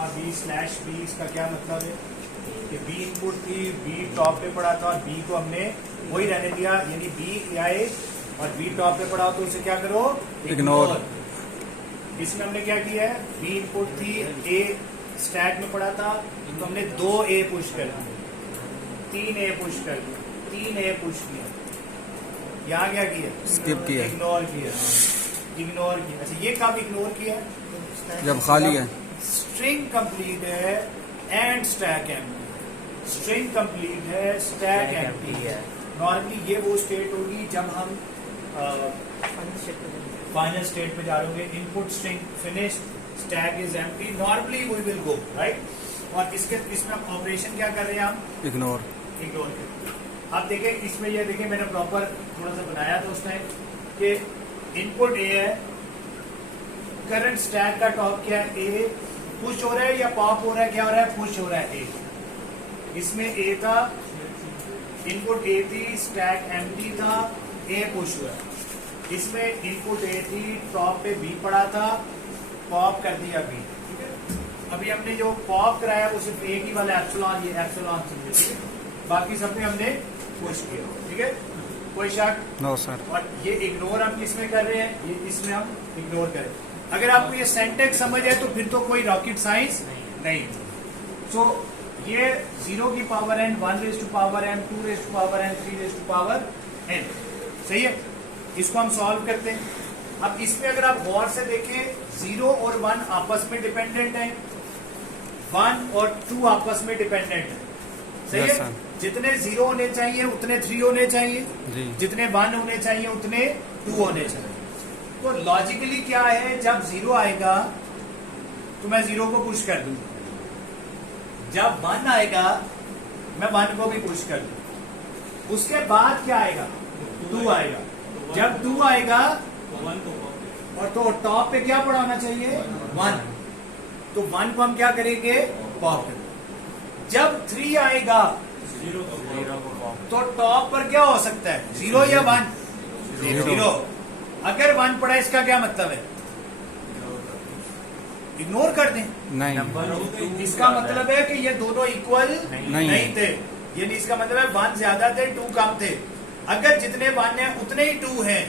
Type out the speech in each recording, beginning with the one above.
Comma B slash B, इसका क्या मतलब है कि बी इनपुट थी, बी टॉप पे पड़ा था और बी को हमने वही रहने दिया, यानी बी आए और बी टॉप पे पड़ा तो उसे क्या करो, इग्नोर। इसमें हमने क्या किया है, बी इनपुट थी, ए स्टैक में पड़ा था तो हमने 2 ए पुश कर दिए, 3 ए पुश कर दिए, 3 ए पुश किया, यहाँ क्या किया, स्किप किया, इग्नोर किया, इग्नोर किया। अच्छा ये कब इग्नोर किया, जब खाली है, स्ट्रिंग कंप्लीट है and stack empty, string complete है स्टैक एम्प्टी है। नॉर्मली ये वो स्टेट होगी जब हम फाइनल स्टेट पे जा रहे होंगे, input string finish stack is empty, normally we will go right. और इसमें ऑपरेशन क्या कर रहे हैं हम, इग्नोर। इग्नोर कर। अब देखें इसमें ये देखें मैंने प्रॉपर थोड़ा सा बनाया था उस टाइम कि इनपुट ए है, करंट स्टैक का टॉप क्या है, ए पुश हो रहा है या पॉप हो रहा है, क्या हो रहा है, पुश हो रहा है ए। इसमें ए था, इनपुट ए थी, स्टैक एम्प्टी था, ए पुश हुआ। इसमें इनपुट ए थी, टॉप पे बी पड़ा था, पॉप कर दिया बी, ठीक है। अभी हमने जो पॉप कराया वो सिर्फ एक ही वाला एप्सिलॉन, ये एप्सिलॉन समझे, ठीक है। बाकी सब में हमने पुश किया, ठीक है, कोई शक? No sir. और ये इग्नोर हम किसमें कर रहे हैं, ये इसमें हम इग्नोर करें। अगर आपको ये सिंटैक्स समझ है तो फिर तो कोई रॉकेट साइंस नहीं। सो ये 0 की power n, 1 raise to power m, 2 raise to power n, 3 raise to power n, सही है। इसको हम सॉल्व करते हैं। अब इसमें अगर आप गौर से देखें 0 और 1 आपस में डिपेंडेंट है, 1 और 2 आपस में डिपेंडेंट है, सही yes, है। जितने 0 होने चाहिए उतने 3 होने चाहिए जी। जितने 1 होने चाहिए उतने 2 होने चाहिए। तो लॉजिकली क्या है, जब 0 आएगा तो मैं 0 को पुश कर दूं, जब 1 आएगा मैं 1 को भी पुश कर दूं, उसके बाद क्या आएगा, 2 आएगा। जब 2 आएगा और तो टॉप पे क्या पड़ा होना चाहिए, 1, तो 1 को हम क्या करेंगे, पॉप करेंगे। जब 3 आएगा तो टॉप पर क्या हो सकता है, 0 या 1, 0। अगर 1 पड़ा इसका क्या मतलब है, इग्नोर कर दें, नहीं। इसका मतलब है कि ये दोनों इक्वल नहीं थे, यानी इसका मतलब है 1 ज्यादा थे 2 कम थे। अगर जितने 1 है उतने ही 2 हैं,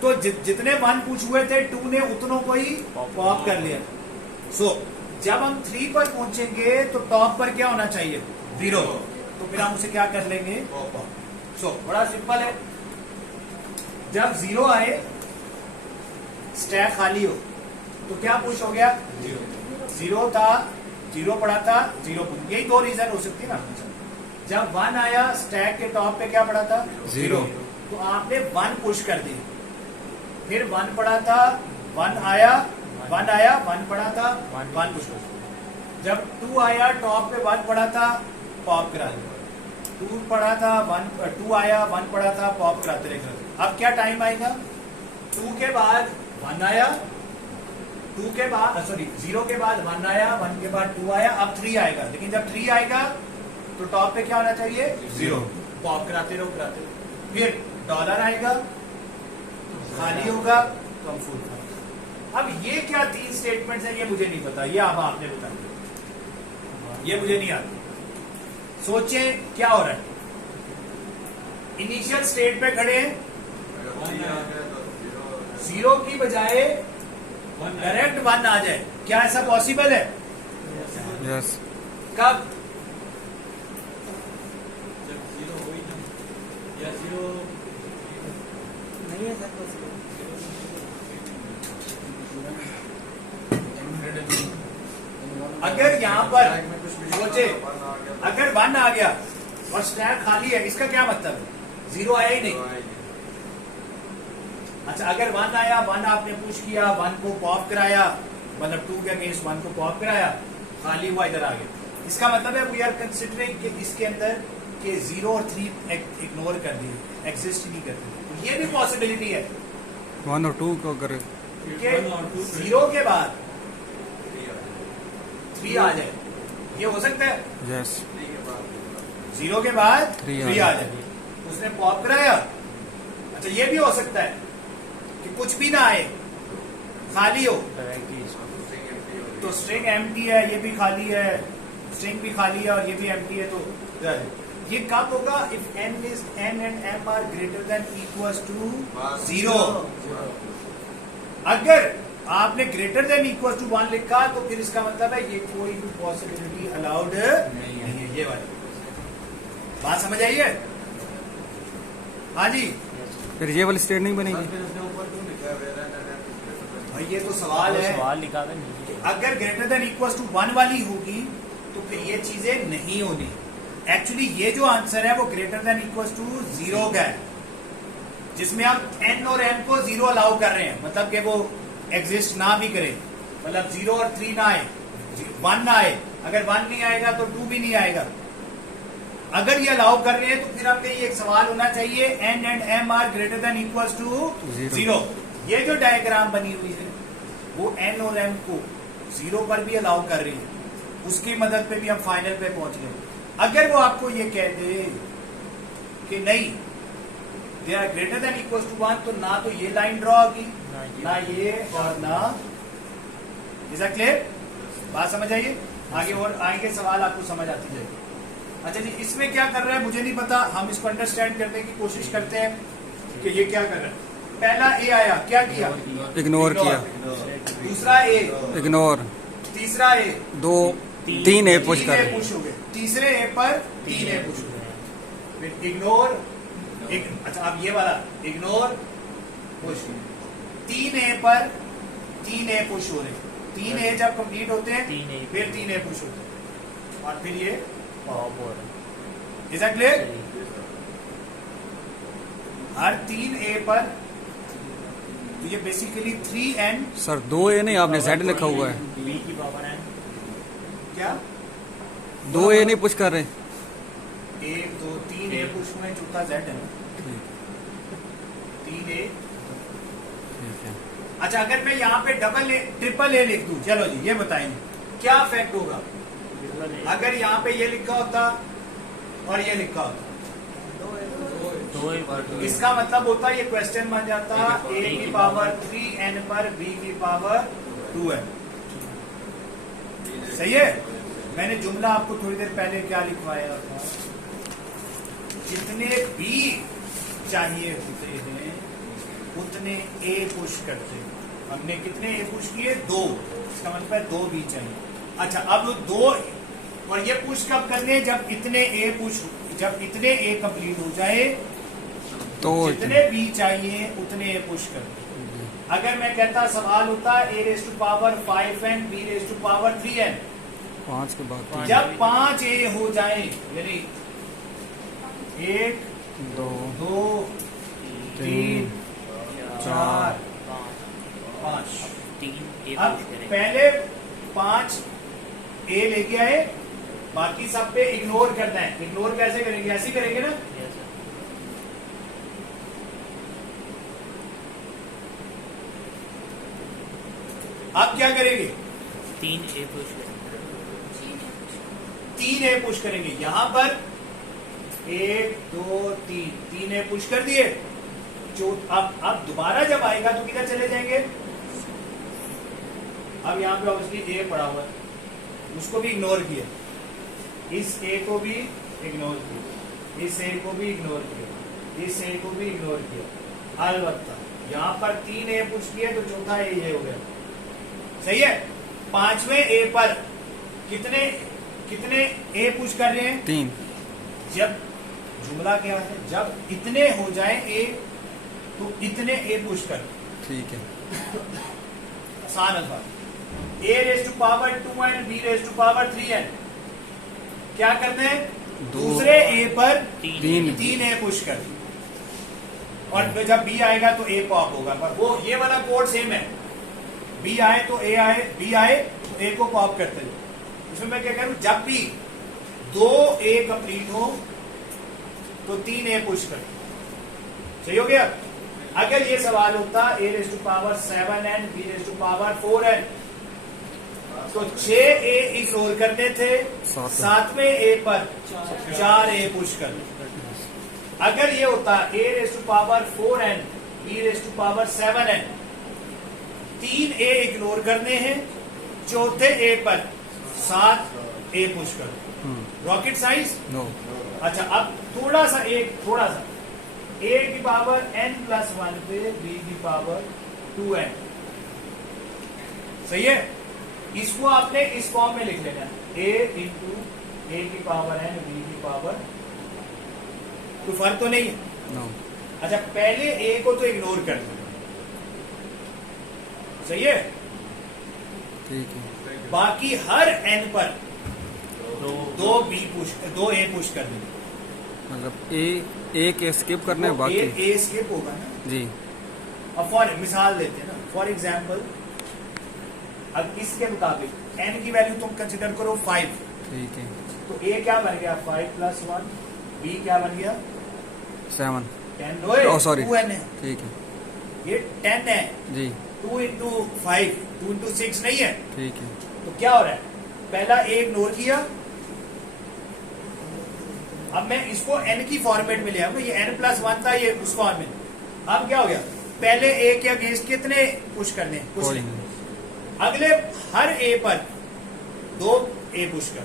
तो जितने 1 पूछ हुए थे 2 ने उतनों को ही पॉप कर लिया। सो जब हम 3 पर पहुंचेंगे तो टॉप पर क्या होना चाहिए, 0, तो फिर हम उसे क्या कर लेंगे, सो बड़ा सिंपल है। जब 0 आए स्टैक खाली हो तो क्या पुश हो गया, 0 था, 0 पड़ा था, 0 पुश, यही 2 रीजन हो सकती है ना। जब 1 आया स्टैक के टॉप पे क्या पड़ा था, 0, तो आपने 1 पुश कर दी, फिर 1 पड़ा था, 1 आया, 1 पड़ा था, 1 पुश कर दिया। जब 2 आया टॉप पे 1 पड़ा था, पॉप करा दिया, 2 पड़ा था, 2 आया, 1 पड़ा था, पॉप कराते रहे। अब क्या टाइम आएगा, 2 के बाद 1 आया, 2 के बाद 0 के बाद 1 आया, 1 के बाद 2 आया, अब 3 आएगा। लेकिन जब 3 आएगा तो टॉप पे क्या होना चाहिए, 0, पॉप कराते रहो। फिर डॉलर आएगा, खाली होगा तो हम फुल। अब ये क्या 3 स्टेटमेंट्स हैं, ये मुझे नहीं पता, ये अब आपने बताया, ये मुझे नहीं आता। सोचें क्या हो रहा है, इनिशियल स्टेट पे खड़े हैं, 0 की बजाय डायरेक्ट 1 आ जाए, क्या ऐसा पॉसिबल है, यस। कब, नहीं है सर पॉसिबल। अगर यहाँ पर सोचे अगर 1 आ गया और स्टैक खाली है, इसका क्या मतलब है, 0 आया ही नहीं। अच्छा अगर 1 आया, 1 आपने पुश किया, 1 को पॉप कराया, मतलब 2 के अगेंस्ट 1 को पॉप कराया, खाली हुआ इधर आ गया, इसका मतलब है वी आर कंसिडरिंग कि इसके अंदर के 0 और 3 इग्नोर कर दिए, एग्जिस्ट नहीं करते। तो ये भी पॉसिबिलिटी है 1 और 2 को अगर कि 0 के बाद 3 आ जाए, ये हो सकता है, यस। 0 के बाद 3 आ जाए, उसने पॉप कराया। अच्छा ये भी हो सकता है कि कुछ भी ना आए, खाली हो, तो स्ट्रिंग एम्प्टी है, ये भी खाली है, स्ट्रिंग भी खाली है और ये भी एम्प्टी है। तो ये कब होगा? If n and m are greater than equals to 0। अगर आपने ग्रेटर देन इक्वल्स टू 1 लिखा तो फिर इसका मतलब है ये कोई भी पॉसिबिलिटी अलाउड नहीं है। ये वाली बात समझ आई है? हाँ जी। फिर ये वाली स्टेट नहीं बनेगी? भाई ये तो सवाल है। सवाल लिखा था नीचे। अगर ग्रेटर देन इक्वल्स टू 1 वाली होगी तो फिर ये चीजें नहीं होनी। एक्चुअली ये जो आंसर है वो ग्रेटर देन इक्वल्स टू 0 का है, जिसमें आप n और m को 0 अलाउ कर रहे हैं, मतलब कि वो एग्जिस्ट ना भी करे, मतलब 0 और 3 ना आए, 1 ना आए। अगर 1 नहीं आएगा तो 2 भी नहीं आएगा। अगर ये अलाउ कर रहे हैं तो फिर आपके ये एक सवाल होना चाहिए n and m are greater than equals to 0। ये जो डायग्राम बनी हुई है वो n और m को 0 पर भी अलाउ कर रही है, उसकी मदद पे भी हम फाइनल पे पहुंच गए। अगर वो आपको ये कह दे कि नहीं they are greater than equals to 1, तो ना तो ये लाइन ड्रॉ होगी, ना ये और ना। Is that clear? बात समझ आइए? आगे और आएंगे सवाल आपको समझ आती जाएगी। अच्छा जी, इसमें क्या कर रहा है मुझे नहीं पता, हम इसको अंडरस्टैंड करने की कोशिश करते हैं कि ये क्या कर रहा है। पहला ए आया, क्या किया? इग्नोर किया। दूसरा ए, इग्नोर। तीसरा ए, 3 ए पुश 3 कर ए रहे हैं। पुश हो गए, तीसरे ए पर 3 ए पुश हो गए, फिर इग्नोर अच्छा अब ये वाला इग्नोर पुश, 3 ए पर 3 ए पुश हो रहे हैं। 3 ए जब कंप्लीट होते हैं 3 ए फिर 3 ए पुश होते हैं और फिर ये पॉप और इज दैट क्लियर? हर 3 ए पर तो ये बेसिकली 3n। सर 2 ए नहीं, आपने जेड लिखा हुआ है। बी की पावर n। क्या 2 ए नहीं पुश कर रहे? 1 2 3 ए पुश में चौथा जेड है ना, 3 ए। ठीक है। अच्छा अगर मैं यहाँ पे ट्रिपल ए लिख दूं, चलो जी ये बताएंगे क्या इफेक्ट होगा अगर यहाँ पे ये लिखा होता और ये लिखा होता। इसका मतलब होता ये क्वेश्चन बन जाता a की पावर 3n पर b की पावर 2n। सही है? मैंने जुमला आपको थोड़ी देर पहले क्या लिखवाया था, जितने b चाहिए होते हैं उतने a पुश करते हैं। हमने कितने a पुश किए? 2। इसका मतलब है 2 b चाहिए। अच्छा अब 2 और ये पुश कब करने हैं? जब इतने a कंप्लीट हो जाए तो जितने बी चाहिए उतने ए पुश कर। अगर मैं कहता सवाल होता a raise to power 5n b raise to power 3n, 5 के बाद जब 5 ए हो जाए यानी 1 2 2 3 4 5, 3 अब पहले 5 ए लेके आए, बाकी सब पे इग्नोर करना है। इग्नोर कैसे करेंगे? ऐसे ही करेंगे ना। अब क्या करेंगे? 3 ए पुश 3 ए पुश करेंगे। यहां पर 1 2 3 ए पुश कर दिए। जो अब दोबारा जब आएगा तो किधर चले जाएंगे? अब यहाँ पे ऑब्वियसली ए पड़ा हुआ है, उसको भी इग्नोर किया, इस ए को भी इग्नोर किया, इस ए को भी इग्नोर किया, इस ए को भी इग्नोर किया। अलबत्ता यहाँ पर 3 ए पुश किए तो चौथा ए ये हो गया। सही है? 5वें ए पर कितने ए पुश कर रहे हैं? 3। जब जुमला क्या है, जब इतने हो जाए ए तो इतने ए पुश कर। ठीक है। आसान अल्फाज, a raise to power 2n b raise to power 3n क्या करते हैं? दूसरे a पर 3 ए पुश कर, और जब b आएगा तो a पॉप होगा। पर वो ये वाला कोड सेम है, b आए तो a आए, b आए तो a को पॉप करते हैं। इसमें मैं क्या करूं? जब भी 2 a कंप्लीट हो तो 3 ए पुश कर। सही हो गया? अगर ये सवाल होता a raise to power 7n b raise to power 4n तो 6 ए इग्नोर करने थे, 7वें ए पर 4 ए पुश कर। अगर ये होता a raise to power 4n b raise to power 7n, 3 A ignore करने हैं, चौथे ए पर 7 ए पुश करो। Rocket science? नो। अच्छा, अब थोड़ा सा ए की पावर n+1 पे b की पावर 2n, सही है। इसको आपने इस फॉर्म में लिख लेना, a इंटू ए की पावर n b की पावर, कोई फर्क तो नहीं है? नो। अच्छा, पहले a को तो इग्नोर कर दो, सही है। ठीक है। बाकी हर n पर दो दो a पुश कर देंगे। मतलब ए के स्किप करने तो बाकी। ए स्किप होगा ना। जी। अब फॉर मिसाल देते हैं ना, फॉर एग्जाम्पल अब इसके मुताबिक n की वैल्यू तुम कंसिडर करो 5, ठीक है। तो a क्या बन गया 5+1, b क्या बन गया 7। 10, ओह सॉरी। 2n है, ठीक है। ये 10 है, जी। 2 इंटू 5, 2 इंटू 6 नहीं है। ठीक है। तो क्या हो रहा है, पहला a इग्नोर किया, अब मैं इसको n की फॉर्मेट में ले आऊंगा, ये n+1 था, ये उस फॉर्म में। अब क्या हो गया, पहले a के अगेंस्ट कितने पुश करने, कुछ कोई नहीं। नहीं। अगले हर a पर 2 a पुश कर,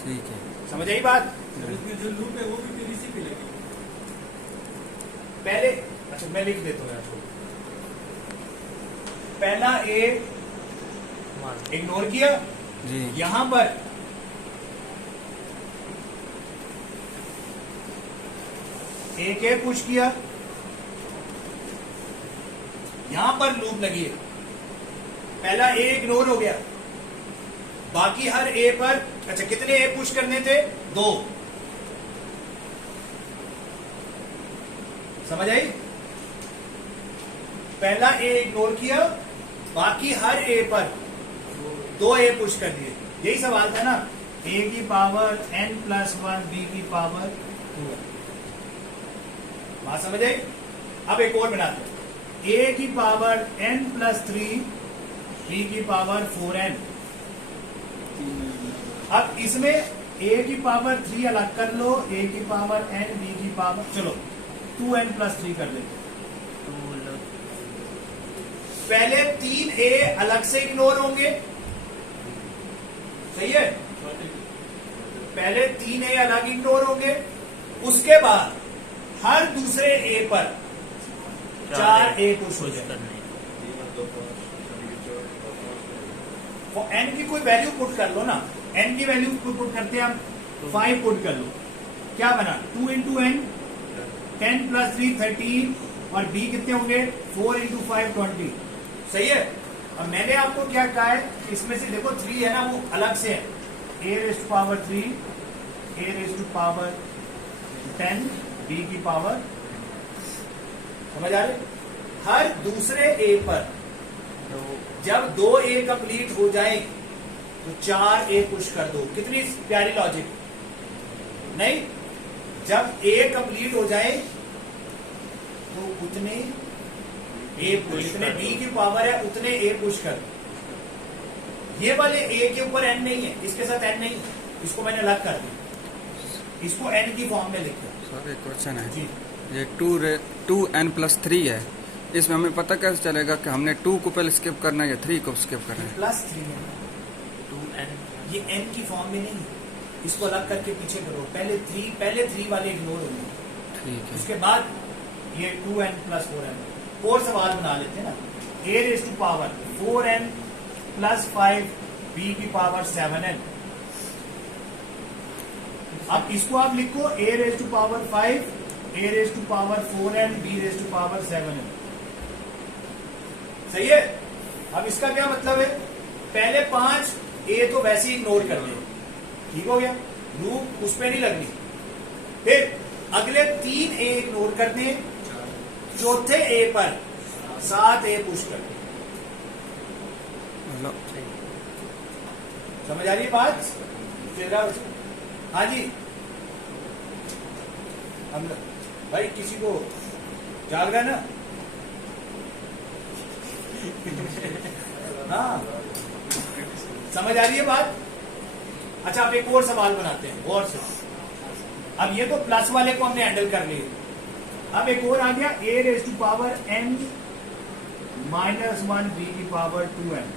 ठीक है। समझ आई बात? जो लूप है वो भी फिर इसी पे लगेगी। पहले, अच्छा मैं लिख देता हूँ यार, पहला a इग्नोर किया, जी। यहां पर एक ए पुश किया, यहां पर लूप लगी है, पहला ए इग्नोर हो गया, बाकी हर ए पर, अच्छा कितने ए पुश करने थे, 2, समझ आई? पहला ए इग्नोर किया, बाकी हर ए पर 2 ए पुश कर दिए। यही सवाल था ना, ए की पावर n+1 b की पावर 2। बात समझ आई? अब एक और बनाते हैं, a की पावर n+3 b की पावर 4n। अब इसमें a की पावर 3 अलग कर लो, a की पावर n b की पावर, चलो 2n+3 कर देते। पहले 3 a अलग से इग्नोर होंगे, सही है, पहले 3 a अलग इग्नोर होंगे, उसके बाद हर दूसरे ए पर 4 ए पुश हो जाए। और n की कोई वैल्यू पुट कर लो ना, n की वैल्यू पुट करते हैं हम, 5 पुट कर लो, क्या बना 2 इंटू n, 10+3 13, और b कितने होंगे 4 इंटू 5 20, सही है। अब मैंने आपको क्या कहा है, इसमें से देखो 3 है ना, वो अलग से है, a⁻3, a⁻10, b की पावर, समझ आ रहे? हर दूसरे a पर जब 2 a कंप्लीट हो जाए तो 4 a पुश कर दो। कितनी प्यारी लॉजिक, नहीं? जब a कंप्लीट हो जाए तो उतने a पुश, जितने b की पावर है उतने a पुश कर दो। ये वाले a के ऊपर n नहीं है, इसके साथ n नहीं, इसको मैंने अलग कर दिया, इसको n की फॉर्म में लिखा। सर एक क्वेश्चन है जी। ये 2n+3 है, इसमें हमें पता कैसे चलेगा कि हमने 2 को पहले स्किप करना है या 3 को स्किप करना है? +3 है, 2n ये n की फॉर्म में नहीं है, इसको अलग करके पीछे करो, पहले 3 वाले इग्नोर होंगे, ठीक है। उसके बाद ये 2n+4n। और सवाल बना लेते हैं ना, a⁻4n+5 b की पावर 7n। अब इसको आप लिखो a⁻5, a⁻4n, b⁻7n, सही है। अब इसका क्या मतलब है, पहले 5 a तो वैसे ही इग्नोर कर दो, ठीक हो गया, लूप उस पे नहीं लगनी। फिर अगले 3 a इग्नोर करने, चौथे a पर 7 a पुश कर दो। मतलब समझ आ रही है बात? हाँ जी, हम भाई किसी को जाग रहा है ना? हाँ, समझ आ रही है बात? अच्छा, अब एक और सवाल बनाते हैं गौर से। अब ये तो प्लस वाले को हमने हैंडल कर लिए, अब एक और आ गया a⁻n -1 b की पावर 2n।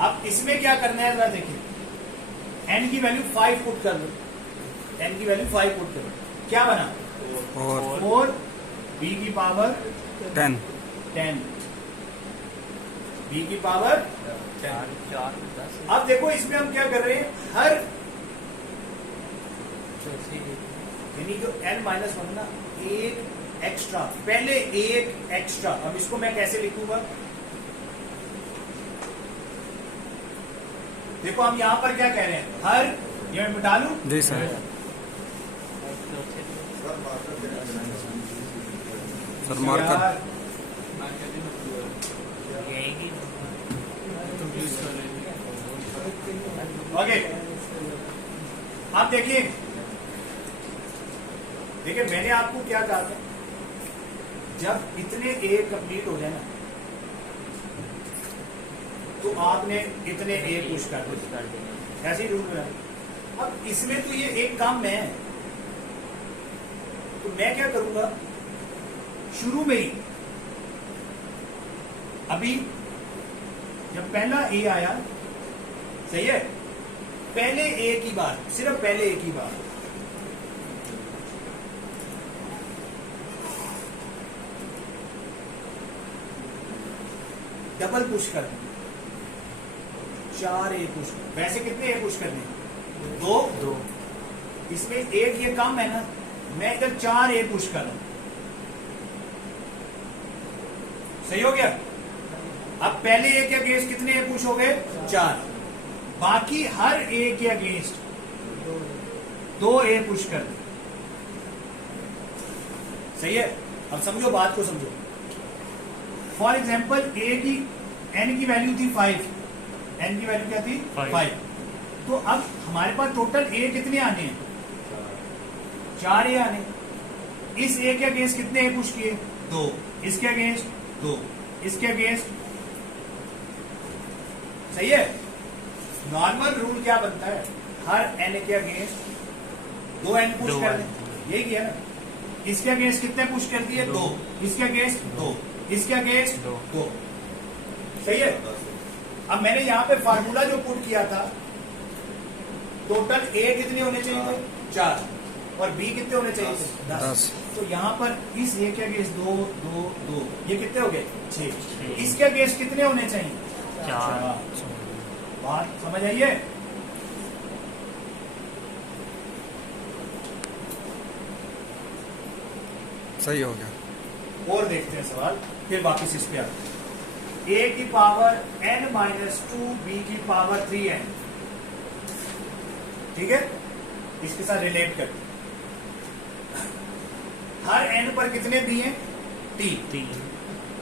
अब इसमें क्या करना है जरा देखिए, n की वैल्यू 5 पुट कर दो, n की वैल्यू 5 पुट करो, क्या बना? और 4 b की पावर 10 10, b की पावर 10। 4 10 अब देखो इसमें हम क्या कर रहे हैं, हर यानी जो n-1 ना, एक एक्स्ट्रा, पहले एक एक्स्ट्रा। अब इसको मैं कैसे लिखूंगा? देखो हम यहां पर क्या कह रहे हैं, हर, ये मैं मिटा लूं, जी सर। सर मार्कर यार, यही ओके। आप देखिए, देखिए मैंने आपको क्या कहा था, जब इतने ए कंप्लीट हो जाए ना, तो आपने इतने ए पुश कर दो, ऐसे ही रूल बना। अब इसमें तो ये एक काम मैं है, तो मैं क्या करूंगा, शुरू में ही अभी जब पहला ए आया, सही है, पहले ए की बार, सिर्फ पहले ए की बार, डबल पुश कर दें, 4 ए पुश। वैसे कितने ए पुश करने हैं? 2। इसमें एक ये कम है ना, मैं इधर 4 ए पुश कर रहा हूं, सही हो गया। अब पहले ए के अगेंस्ट कितने ए पुश हो गए? 4। बाकी हर ए के अगेंस्ट 2 ए पुश कर दे, सही है। अब समझो, बात को समझो। फॉर एग्जाम्पल ए की, एन की वैल्यू थी 5, एन की वैल्यू क्या थी? 5। तो अब हमारे पास टोटल ए कितने आने हैं? 4 ए आने। इस ए के अगेंस्ट कितने ए पुश किए? 2। इसके अगेंस्ट 2, इसके अगेंस्ट, सही है। नॉर्मल रूल क्या बनता है, हर एन के अगेंस्ट 2 एन पुश कर दें, यही किया ना। इसके अगेंस्ट कितने पुश कर दिए? 2। इसके अगेंस्ट 2, इसके अगेंस्ट 2, सही है। अब मैंने यहां पे फार्मूला जो पुट किया था, टोटल ए कितने होने चाहिए थे? 4, और बी कितने होने चाहिए थे? 10। तो यहां पर इस ए के अगेंस्ट 2 2 2, ये कितने हो गए? 6। इसके अगेंस्ट कितने होने चाहिए? 4। बात समझ आइए। सही हो गया। और देखते हैं सवाल, फिर वापस इस पे आते हैं। ए की पावर n-2, बी की पावर 3n, ठीक है, इसके साथ रिलेट करते हैं। हर n पर कितने दिए? 3।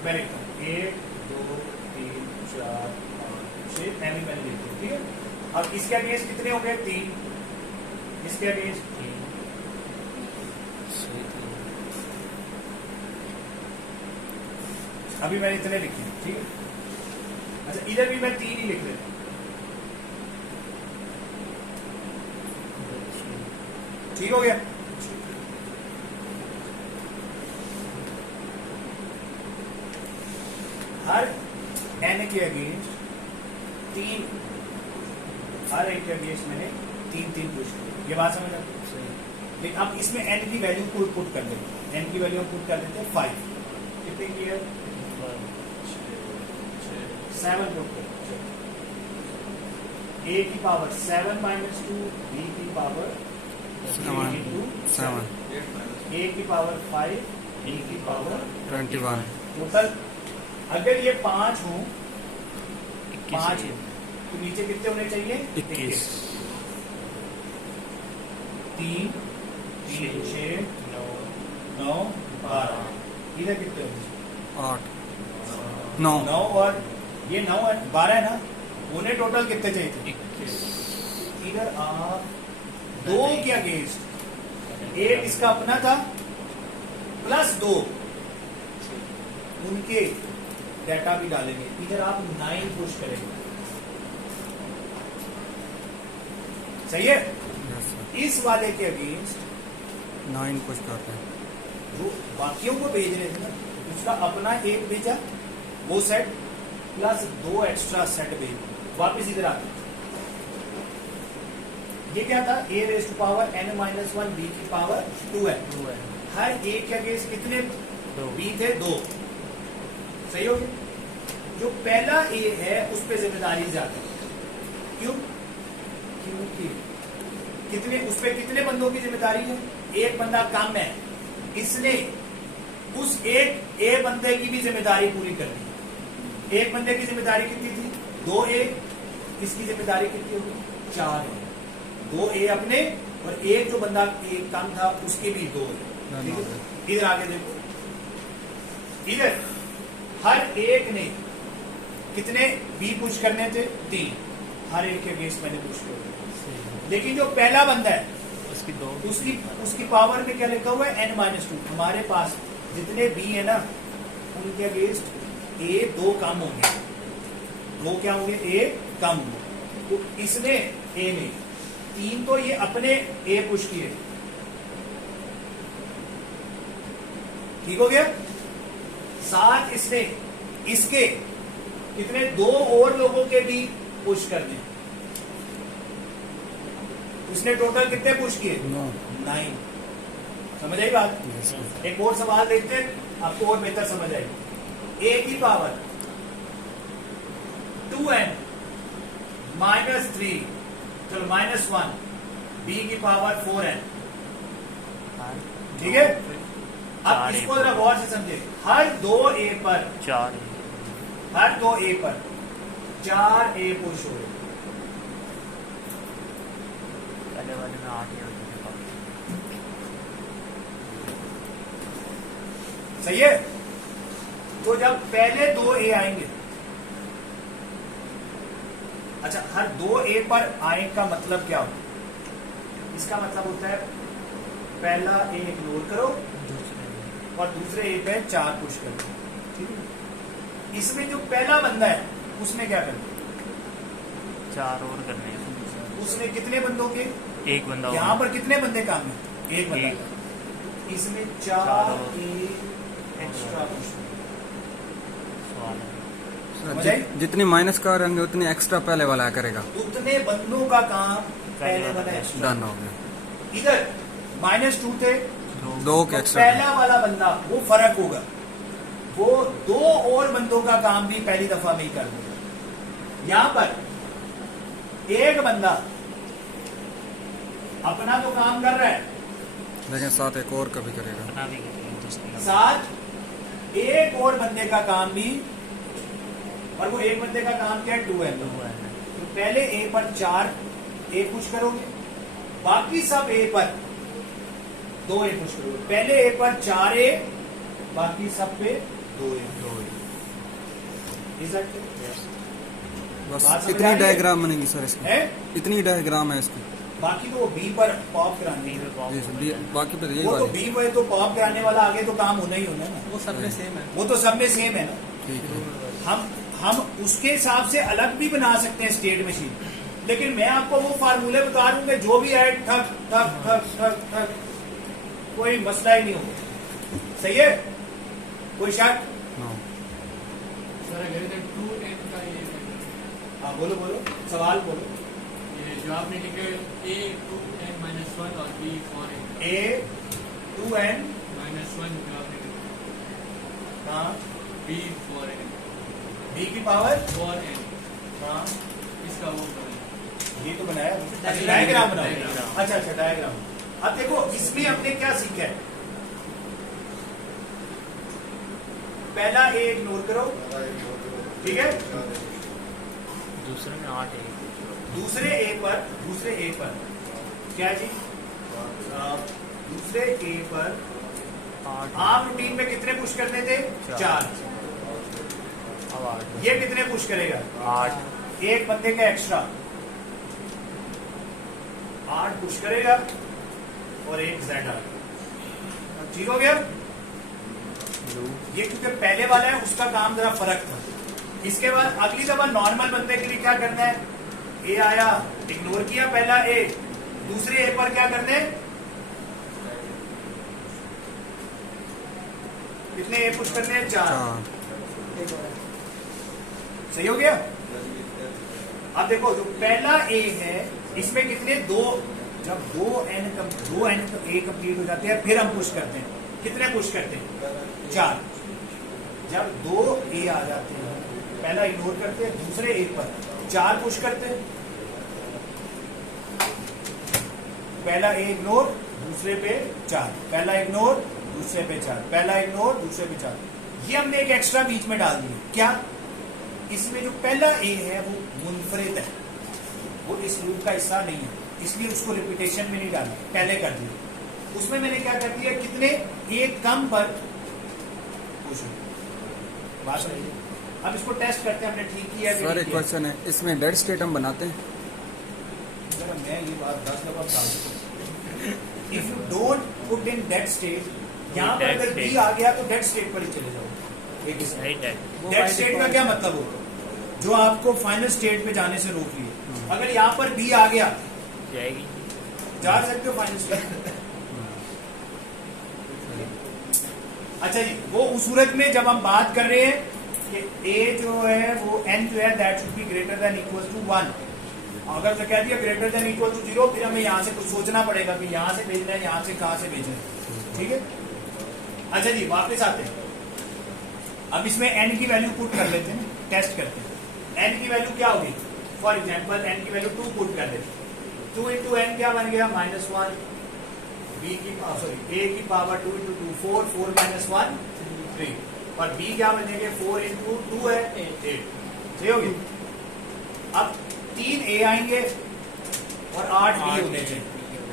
मैं लिखता हूं 1 2 3 4 5 6, मैंने लिखता हूं, ठीक है। अब इसके अगेंस्ट कितने हो गए? 3। इसके अगेंस्ट 3। अभी मैंने इतने लिखे, ठीक है। अच्छा, इधर भी मैं 3 ही लिख लेता हूं, ठीक हो गया। हर n के अगेंस्ट 3, हर एक के अगेंस्ट मैंने 3 पुश किया, ये बात समझ आती है। लेकिन अब इसमें n की वैल्यू पुट कर देते हैं, n की वैल्यू हम पुट कर देते हैं 5। कितने की है? 7 पुट कर, a की पावर 7 - 2, b की पावर 7 a की पावर 5, b की पावर 21 टोटल। अगर ये 5 हो, 5 तो नीचे कितने होने चाहिए? 21 3 3 6 9 12। इधर कितने होने? 8 9 9, और ये 9 है, 12 है ना, उन्हें टोटल कितने चाहिए थे? 21। इधर आप 2 के अगेंस्ट, एक इसका अपना था प्लस 2 उनके डाटा भी डालेंगे। इधर आप 9 पुश करेंगे, सही है। Yes, sir. इस वाले के अगेंस्ट 9 पुश करते हैं। जो बाकियों को भेज रहे थे ना, उसका अपना एक भेजा वो सेट प्लस 2 एक्स्ट्रा सेट भेज वापिस इधर आ गए। ये क्या था, a raise to power n-1 b की पावर 2n। 2 है। हर a के अगेंस्ट कितने 2 b थे, 2। सही हो गया। जो पहला a है उस पे जिम्मेदारी ज्यादा है। क्यों? क्योंकि कितने उस पे कितने बंदों की जिम्मेदारी है, एक बंदा कम है, इसने उस एक ए बंदे की भी जिम्मेदारी पूरी करनी है। एक बंदे की जिम्मेदारी कितनी थी, 2a, इसकी जिम्मेदारी कितनी होगी, 4 है। 2a अपने और एक जो बंदा एक कम था उसके भी 2 है। ठीक है, इधर आगे देखो, इधर हर एक ने कितने बी पुश करने थे, 3। हर एक के अगेंस्ट मैंने पुश कर दिया। लेकिन जो पहला बंदा है उसकी 2 उसकी पावर में क्या लिखा हुआ है, n-2। हमारे पास जितने बी है ना उनके अगेंस्ट ए 2 कम होंगे, 2 क्या होंगे, ए कम होंगे। तो इसने ए ने 3 तो ये अपने ए पुश किए, ठीक हो गया। 7 इसने इसके कितने 2 और लोगों के भी पुश कर दिए। उसने टोटल कितने पुश किए, 9। समझ आई बात। एक और सवाल देखते हैं, आपको और बेहतर समझ आएगी। a की पावर 2n -3, चलो -1, b की पावर 4n। ठीक है, अब इसको जरा गौर से समझे। हर 2a पर 4 हर 2a पर 4a पुश हो रहे। पहले वाले में 8 ही होते थे। सही है। तो जब पहले 2a आएंगे, अच्छा हर 2a पर आए का मतलब क्या होता है, इसका मतलब होता है पहला a इग्नोर करो और दूसरे a पे 4 पुश करो। ठीक है, इसमें जो पहला बंदा है उसने क्या करना, 4 और करने हैं। उसने कितने बंदों के, एक बंदा और। यहां पर कितने बंदे काम है, एक बंदा। इसमें 4 एक्स्ट्रा पुश। सवाल है। समझ आई? जितनी माइनस का रहेंगे उतनी एक्स्ट्रा पहले वाला करेगा। उतने बंदों का काम पहले वाला एक्स्ट्रा। डन हो गया। इधर -2 थे, 2 के तो एक्स्ट्रा। पहला वाला बंदा वो फर्क होगा, वो 2 और बंदों का काम भी पहली दफा में ही कर देगा। यहां पर एक बंदा अपना तो काम कर रहा है, लेकिन साथ एक और कभी करेगा। अपना भी करेंगे दूसरे का। साथ एक और बंदे का काम भी, और वो एक बंदे का काम क्या है, 2 है। 2 है। तो पहले ए पर 4 ए पुश करोगे, बाकी सब ए पर 2 ए पुश करोगे। पहले ए पर 4 ए, बाकी सब पे 2 ए। बस बात समझ आ इतनी रही है? डायग्राम बनेगी सर इसकी, है इतनी डायग्राम है इसकी। बाकी तो वो बी पर पॉप कराने B पे पॉप जी सर, बाकी पे यही वो तो वाली। बी पर तो पॉप कराने वाला, आगे तो काम होना ही होना ना, वो सब में सेम है। वो तो सब में सेम है ना। ठीक है। हम उसके हिसाब से अलग भी बना सकते हैं स्टेट मशीन, लेकिन मैं आपको वो फार्मूले बता दूंगा, जो भी आए ठक ठक ठक ठक ठक, कोई मसला ही नहीं होगा। सही है, कोई शक? नो। सर अगर इधर 2n का ये हाँ बोलो बोलो, सवाल बोलो। ये जो आपने लिखे a 2n -1 और b 4n a 2n -1 जो आपने लिखा, हाँ, b 4n b की पावर 4n, हाँ, इसका वो करें। ये तो बनाया। अच्छा डायग्राम। डायग्राम बनाओ। डायग्राम। अच्छा अच्छा डायग्राम। अब देखो इसमें हमने क्या सीखा है, पहला ए इग्नोर करो, ठीक है। दूसरे में 8 है। दूसरे ए पर क्या जी, दूसरे ए पर 8 आप रूटीन में कितने पुश करने थे, 4। अब 8 ये कितने पुश करेगा, 8 एक बंदे का एक्स्ट्रा 8 पुश करेगा और एक जेड आ गया। ठीक हो गया। ये क्योंकि पहले वाला है उसका काम जरा फर्क था। इसके बाद अगली दफा नॉर्मल बंदे के लिए क्या करना है, ए आया, इग्नोर किया पहला ए, दूसरे ए पर क्या करने, कितने ए पुश करने हैं? 4। चार। सही हो गया। अब देखो जो पहला ए है इसमें कितने? 2। जब 2n ए कंप्लीट हो जाते हैं फिर हम पुश करते हैं। कितने पुश करते हैं? 4। जब 2 ए आ जाते हैं पहला इग्नोर करते हैं, दूसरे ए पर 4 पुश करते हैं। पहला ए इग्नोर, दूसरे पे 4, पहला इग्नोर, दूसरे पे 4, पहला इग्नोर, दूसरे पे 4। ये हमने एक एक्स्ट्रा बीच में डाल दिया। क्या? इसमें जो पहला ए है वो मुनफरिद है, वो इस लूप का हिस्सा नहीं है, इसलिए उसको रिपीटेशन में नहीं डाला, पहले कर दिया। उसमें मैंने क्या कर दिया? कितने ए कम पर पुश। बात समझिए। अब इसको टेस्ट करते हैं, हमने ठीक किया कि सर नहीं एक किया। क्वेश्चन है, इसमें डेड स्टेट हम बनाते हैं? जरा मैं ये बात 10 दफा बता, if you don't put in dead state, यहाँ पर अगर बी आ गया तो डेड स्टेट पर ही चले जाओ। एक डेड स्टेट का क्या मतलब हो? जो आपको फाइनल स्टेट पे जाने से रोक रही है। अगर यहाँ पर बी आ गया जाएगी, जा सकते हो फाइनल स्टेट। अच्छा जी, वो उस सूरत में जब हम बात कर रहे हैं कि ए जो है वो n जो है that should be greater than equal to 1। अगर तो कह दिया ग्रेटर देन इक्वल टू 0, फिर हमें यहाँ से कुछ सोचना पड़ेगा कि यहाँ से भेजना है, यहाँ से कहाँ से भेजना है। ठीक है। अच्छा जी, वापस आते हैं। अब इसमें n की वैल्यू पुट कर लेते हैं, टेस्ट करते हैं। n की वैल्यू क्या होगी? फॉर एग्जाम्पल n की वैल्यू 2 पुट कर देते हैं। 2 इंटू n क्या बन गया? -1। b की सॉरी a की पावर 2 इंटू 2 4, 4 माइनस 1 3, और b क्या बनेंगे? 4 इंटू 2 है 8। सही होगी। अब 3 a आएंगे और 8 b होने चाहिए।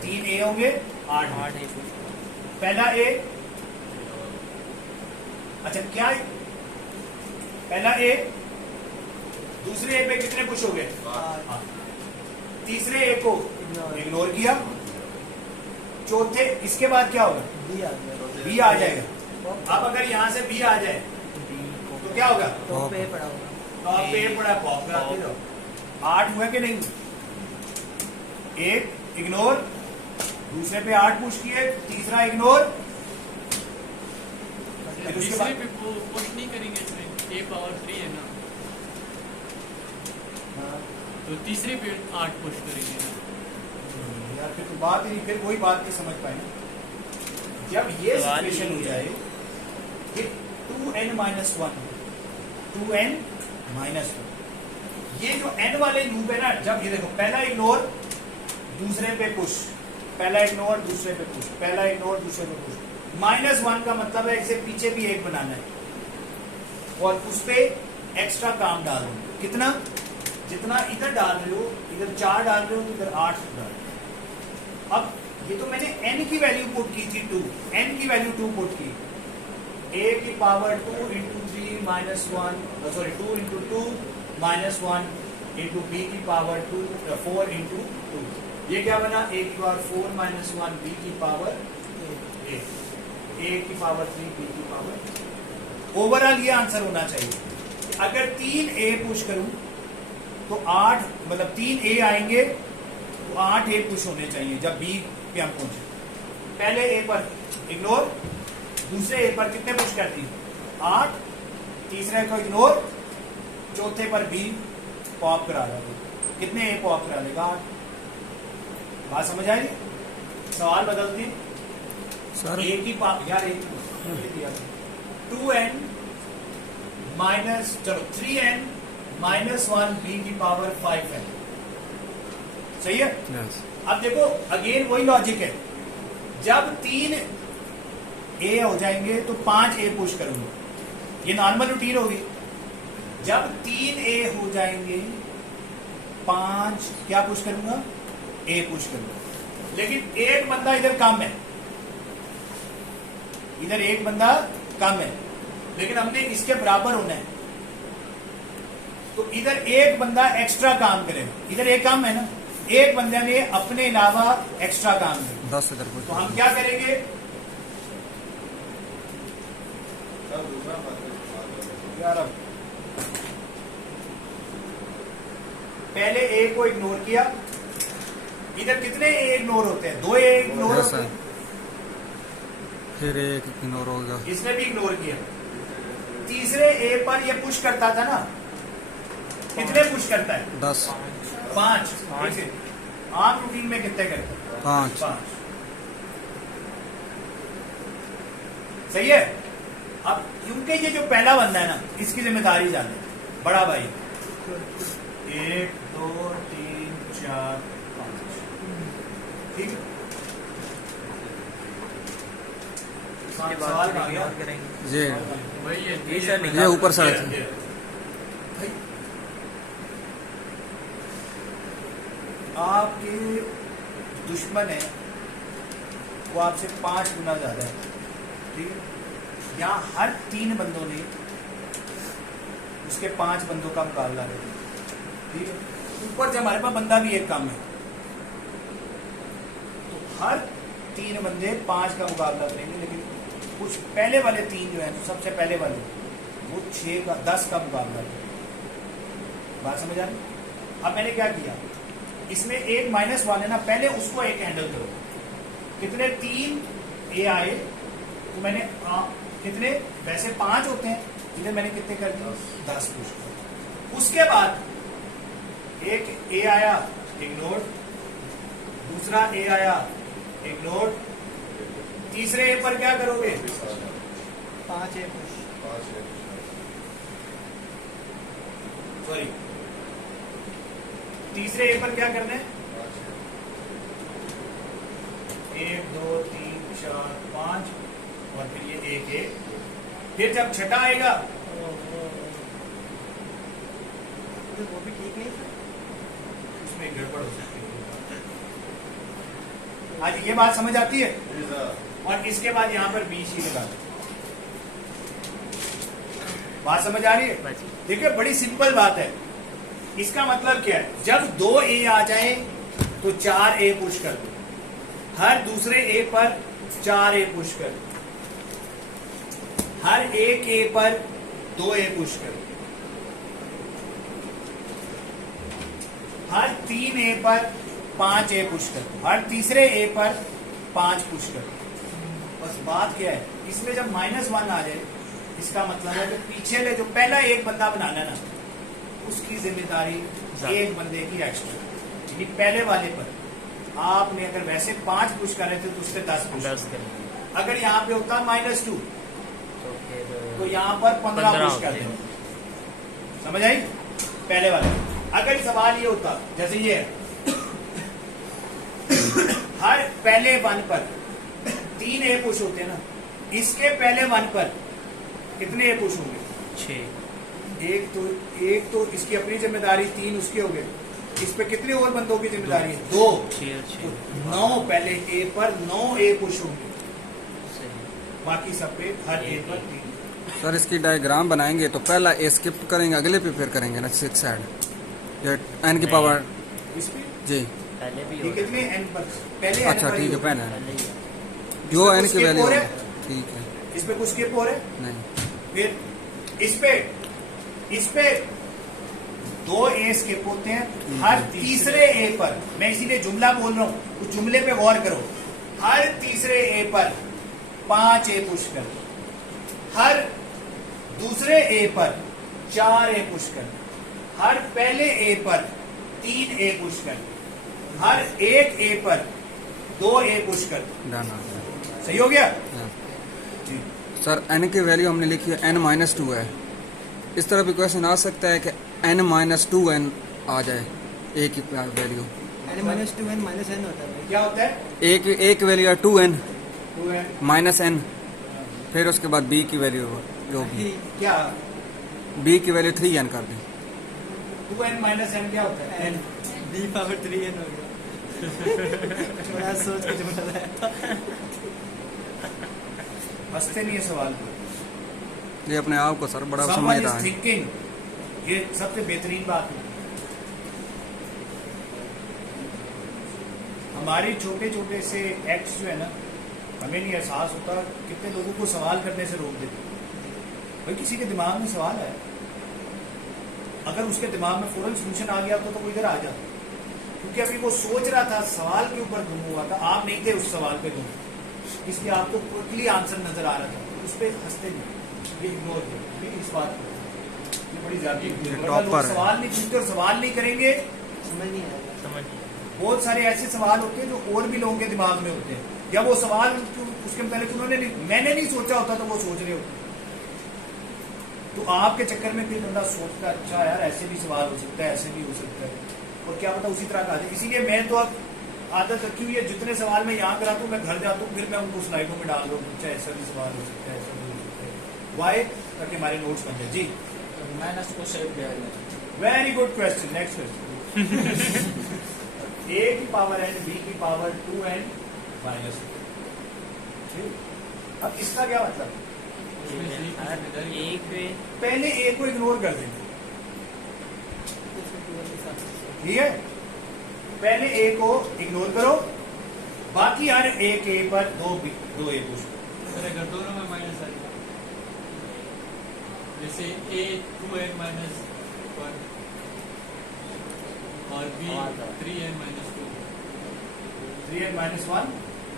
3 a होंगे, 8 b। पहला a, अच्छा क्या पहला ए, दूसरे ए पे कितने पुश हो गए? 8। तीसरे ए को इग्नोर किया, चौथे इसके बाद क्या होगा? बी आ जाएगा। अब अगर यहाँ से बी आ जाए तो क्या होगा? टॉप पे पड़ा होगा, टॉप पे पड़ा, पॉप कराते जाओ। 8 हुआ कि नहीं? एक इग्नोर, दूसरे पे 8 पुश किए, तीसरा इग्नोर, फिर उसके तीसरे बाद पे पुश नहीं करेंगे इसमें, a पावर 3 है ना, तो तीसरे पे 8 पुश करेंगे ना। यार फिर तो बात ही नहीं, फिर वही बात नहीं समझ पाए। जब ये सवाल ही सिचुएशन हो नहीं है। जाए कि 2n माइनस 1, 2n माइनस 1, ये जो n वाले लूप है ना, जब ये देखो पहला इग्नोर, दूसरे पे पुश, पहला इग्नोर, दूसरे पे पुश, पहला इग्नोर, दूसरे पे पुश। -1 का मतलब है इसे पीछे भी एक बनाना है और उस पे एक्स्ट्रा काम डाल दो। कितना? जितना इधर डाल रहे हो, इधर 4 डाल रहे हो तो इधर 8 डाल रहे हो। अब ये तो मैंने n की वैल्यू पुट की थी 2, n की वैल्यू 2 पुट की, a की power 2 into 3 minus 1, sorry 2 into 2 minus 1 into b की पावर 2 4 इंटू 2। ये क्या बना? a की पावर 4 माइनस 1, b की पावर a की पावर 3, b की पावर। ओवरऑल ये आंसर होना चाहिए। अगर 3 a पुश करूं तो 8, मतलब 3 a आएंगे तो 8 a पुश होने चाहिए जब b पे हम पहुंचे। पहले a पर इग्नोर, दूसरे a पर कितने पुश करती? 8, तीसरे को इग्नोर, चौथे पर b पॉप करा देगा। कितने a पॉप करा देगा? 8। बात समझ आई? सवाल बदलती सर a की यार एक 2n माइनस, चलो 3n माइनस 1 b की पावर 5n। सही है। यस। अब देखो अगेन वही लॉजिक है, जब 3 a हो जाएंगे तो 5 a पुश करूंगा, ये नॉर्मल रूटीन होगी। जब 3 a हो जाएंगे 5 क्या पुश करूंगा? a पुश करूंगा। लेकिन एक बंदा इधर कम है, इधर एक बंदा कम है, लेकिन हमने इसके बराबर होना है, तो इधर एक बंदा एक्स्ट्रा काम करेगा। इधर एक काम है ना, एक बंदे ने अपने अलावा एक्स्ट्रा काम करेगा। 10 इधर तो हम क्या करेंगे? यार अब पहले ए को इग्नोर किया, इधर कितने ए इग्नोर होते हैं? 2 ए इग्नोर Yes, होते sir. हैं। फिर एक इग्नोर होगा। इसने भी इग्नोर किया। तीसरे ए पर ये पुश करता था ना, कितने पुश करता है? 10 5। आम रूटीन में कितने करता है? 5। 5। सही है। अब क्योंकि ये जो पहला बंदा है ना, इसकी जिम्मेदारी ज्यादा है, बड़ा भाई। 1 2 3 4 5, ठीक है। उसके बाद सवाल फिर आ गया? ignore करेंगे। ये वही है ये सर ये ऊपर साइड ये- है। ये। भाई, आपके दुश्मन है वो आपसे 5 गुना ज्यादा है, ठीक है। यहाँ हर 3 बंदों ने उसके 5 बंदों का मुकाबला किया, ठीक है। ऊपर से हमारे पास बंदा भी एक कम है, तो हर 3 बंदे 5 का मुकाबला करेंगे, लेकिन कुछ पहले वाले 3 जो है, तो सबसे पहले वाले वो 6 का 10 का मुकाबला करेंगे। बात समझ आ रही? अब मैंने क्या किया, इसमें एक -1 है ना, पहले उसको एक हैंडल करो। कितने 3 ए आए, तो मैंने कितने, वैसे 5 होते हैं, इधर मैंने कितने कर दिए? 10 पुश कर। उसके बाद एक ए आया, इग्नोर। दूसरा ए आया, इग्नोर। तीसरे ए पर क्या करोगे? 5 है पुश। सॉरी, तीसरे ए पर क्या करना है? 1 2 3 4 5, और फिर ये 1 1। फिर जब छठा आएगा, तो वो भी ठीक है। उसमें गड़बड़ हो सकती है। आज ये बात समझ आती है? और इसके बाद यहाँ पर बीच ही लगा। बात समझ आ रही है? बस। देखिए, बड़ी सिंपल बात है। इसका मतलब क्या है, जब 2 ए आ जाए तो 4 ए पुश कर दो। हर दूसरे ए पर 4 ए पुश कर दो। हर एक ए पर 2 ए पुश कर दो। हर 3 ए पर 5 ए पुश कर दो। हर तीसरे ए पर 5 पुश कर दो। बस बात क्या है, इसमें जब -1 आ जाए, इसका मतलब है कि पीछे ले जो पहला एक बंदा बनाना ना, उसकी जिम्मेदारी एक बंदे की एक्स्ट्रा, यानी पहले वाले पर आपने अगर वैसे 5 पुश कर रहे थे तो उससे 10 पुश। 10 करेंगे अगर यहाँ पे होता -2 तो फिर तो यहाँ पर 15 पुश होते कर हैं। देते। समझ आई? पहले वाले। अगर सवाल ये होता जैसे ये है, हर पहले 1 पर 3 ए पुश होते हैं ना, इसके पहले 1 पर कितने ए पुश होंगे? 6। एक तो इसकी अपनी जिम्मेदारी, 3 उसके हो गए। इस पे कितने और बंदों की जिम्मेदारी है? 2। 6 9 पहले ए पर 9 ए पुश होंगे, सही। बाकी सब पे हर ए पर 3। सर इसकी डायग्राम बनाएंगे तो पहला ए स्किप करेंगे, अगले पे फिर करेंगे ना 6 साइड, ये n की पावर। इस पे पहले जी भी ये हो रहा कितने n पर? पहले n अच्छा पर ही ठीक है, होगा। पहले पहले ही है। जो इसमें n कुछ की skip वैल्यू हो रहा है है? ठीक है। इस पे कुछ स्किप हो रहा है? नहीं फिर इस पे 2 ए स्किप होते हैं हर तीसरे ए पर। मैं इसीलिए जुमला बोल रहा हूं, उस जुमले पे गौर करो। हर तीसरे ए पर 5 ए पुश कर, हर दूसरे ए पर 4 ए पुश कर, हर पहले ए पर 3 ए पुश कर, हर एक ए पर 2 ए पुश कर। डन। सही हो गया? हाँ। जी। सर n की वैल्यू हमने लिखी है n-2 है। इस तरह भी क्वेश्चन आ सकता है कि n-2n आ जाए, a की वैल्यू। n-2n -n होता है। क्या होता है? एक वैल्यू है 2n 2n -n, फिर उसके बाद b की वैल्यू जो भी, क्या? b की वैल्यू 3n कर दें। 2n -n क्या होता है? n। b पावर 3n हो गया। बड़ा सोच के जुमला है। हंसते नहीं है सवाल पर। ये अपने आप को सर बड़ा Someone समझता is है। thinking, ये सबसे बेहतरीन बात है। हमारे छोटे छोटे से एक्ट्स जो है ना, हमें नहीं एहसास होता कितने लोगों को सवाल करने से रोक देते। भाई किसी के दिमाग में सवाल है, अगर उसके दिमाग में फौरन सोल्यूशन आ गया तो वो इधर आ जाता, क्योंकि अभी वो सोच रहा था, सवाल के ऊपर गुम हुआ था, आप नहीं थे उस सवाल पे गुम। इसके आपको क्विकली आंसर नजर आ रहा था, उस पर हंसते नहीं, ये इग्नोर करें इस बात को, ये बड़ी ज्यादा टॉपर है। सवाल नहीं पूछते और सवाल नहीं करेंगे। समझ नहीं आएगा। समझ बहुत सारे ऐसे सवाल होते हैं जो और भी लोगों के दिमाग में होते हैं, या वो सवाल उसके पहले उन्होंने मैंने नहीं सोचा होता तो वो सोच रहे होते। तो आपके चक्कर में कोई बंदा सोचता है अच्छा यार ऐसे भी सवाल हो सकता है, ऐसे भी हो सकता है, और क्या पता उसी तरह का आ जाए। इसीलिए मैं तो अब आदत रखी हुई है, जितने सवाल मैं यहाँ कराता हूँ मैं घर जाता हूँ, फिर मैं उनको स्लाइडों में डाल दूँ, अच्छा ऐसा भी सवाल हो सकता है, ऐसा भी हो सकता है, वाई, ताकि हमारे नोट्स बन जाए। जी माइनस को सेव किया जाए। Very good question. Next question. a की पावर n b की पावर 2n माइनस। अब इसका क्या मतलब? पहले a को इग्नोर कर देंगे, ठीक है? पहले a को इग्नोर करो, बाकी हर एक a पर दो a पूछ। अगर दोनों में माइनस आ जाए, जैसे a 2n माइनस 1 और b 3n minus 2, 3n minus 1।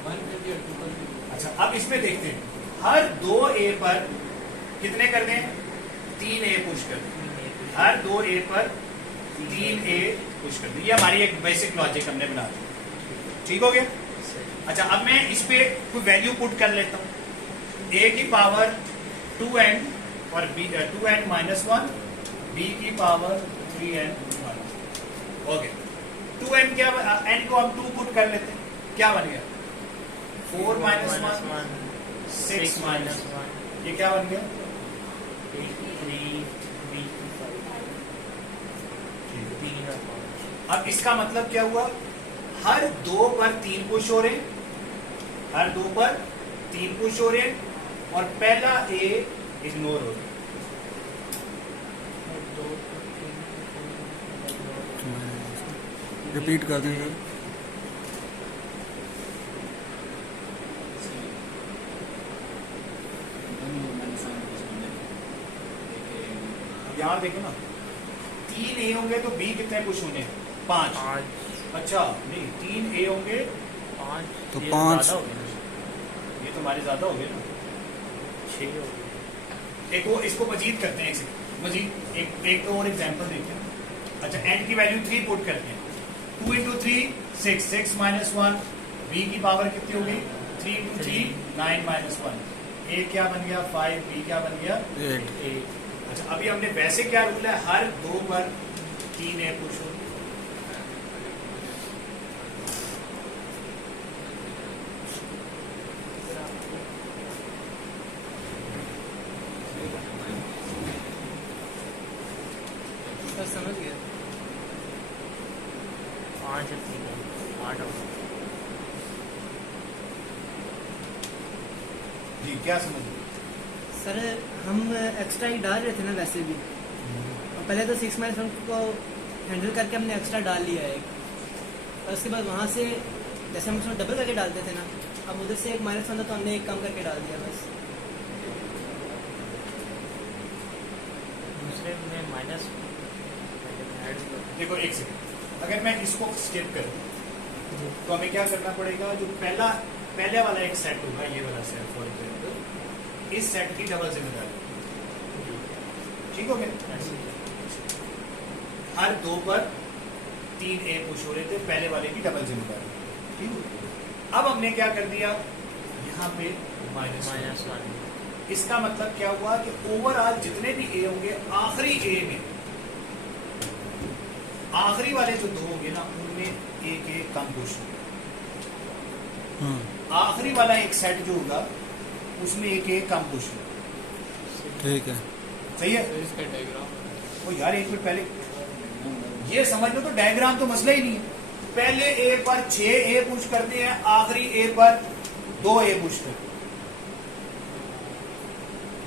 1 कर दिया 2 कर दिया। अच्छा अब इसमें देखते हैं, हर दो a पर कितने कर दें? 3a पुश कर दें, हर दो a पर 3a पुश कर दें। ये हमारी एक बेसिक लॉजिक हमने बना दी, ठीक हो गया? अच्छा अब मैं इस पे कोई वैल्यू पुट कर लेता हूँ, a की पावर 2n और b 2n माइनस 1, b की power 3n minus. Okay 2n क्या, n को हम 2 पुट कर लेते हैं, क्या बन गया? 4 माइनस 1 6 माइनस 1, ये क्या बन गया? 3 अब इसका मतलब क्या हुआ? हर दो पर 3 पुश हो रहे हैं, हर दो पर 3 पुश हो रहे हैं, और पहला ए इग्नोर हो रहा है। रिपीट कर दें सर। यहाँ देखो ना, 3 ए होंगे तो बी कितने पुश होने? 5। अच्छा नहीं, 3 ए होंगे तो 5 ये तो हमारे ज्यादा हो गए ना, 6 हो गए। एक वो इसको मजीद करते हैं, मजीद एक तो और एग्जांपल देखते हैं। अच्छा n की वैल्यू 3 पुट करते हैं, 2 into 3 6 माइनस 1, b की पावर कितनी होगी? 3 into 3 9 माइनस 1, a क्या बन गया? 5, b क्या बन गया? 8। अच्छा अभी हमने वैसे क्या रूल है, हर दो पर 3 ए पुश हो। समझ गया। 5 8 जी क्या समझ गए? सर हम एक्स्ट्रा ही डाल रहे थे ना वैसे भी, और पहले तो 6 माइनस 1 को हैंडल करके हमने एक्स्ट्रा डाल लिया है, और उसके बाद वहाँ से जैसे हम उसमें डबल करके डालते थे ना, अब उधर से एक माइनस 1 था तो हमने एक कम करके डाल दिया बस। दूसरे में माइनस देखो एक सेकंड, अगर मैं इसको स्किप करूं तो हमें क्या करना पड़ेगा? जो पहले वाला एक सेट होगा, ये वाला सेट फॉर एग्जाम्पल, इस सेट की डबल जिम्मेदारी, ठीक हो गया? हर दो पर 3 ए पुश हो रहे थे, पहले वाले की डबल जिम्मेदारी, ठीक है? अब हमने क्या कर दिया? यहाँ पे माइनस 1 इसका मतलब क्या हुआ कि ओवरऑल जितने भी ए होंगे, आखिरी ए में आखिरी वाले जो दो होंगे ना, उनमें एक एक कम पुश होगा। आखिरी वाला एक सेट जो होगा उसमें एक एक कम पुश होगा, ठीक है। सही है? तो इसका डायग्राम वो यार एक मिनट पहले ये समझ लो, तो डायग्राम तो मसला ही नहीं है। पहले ए पर 6 ए पुश करते हैं, आखिरी ए पर 2 ए पुश करते हैं,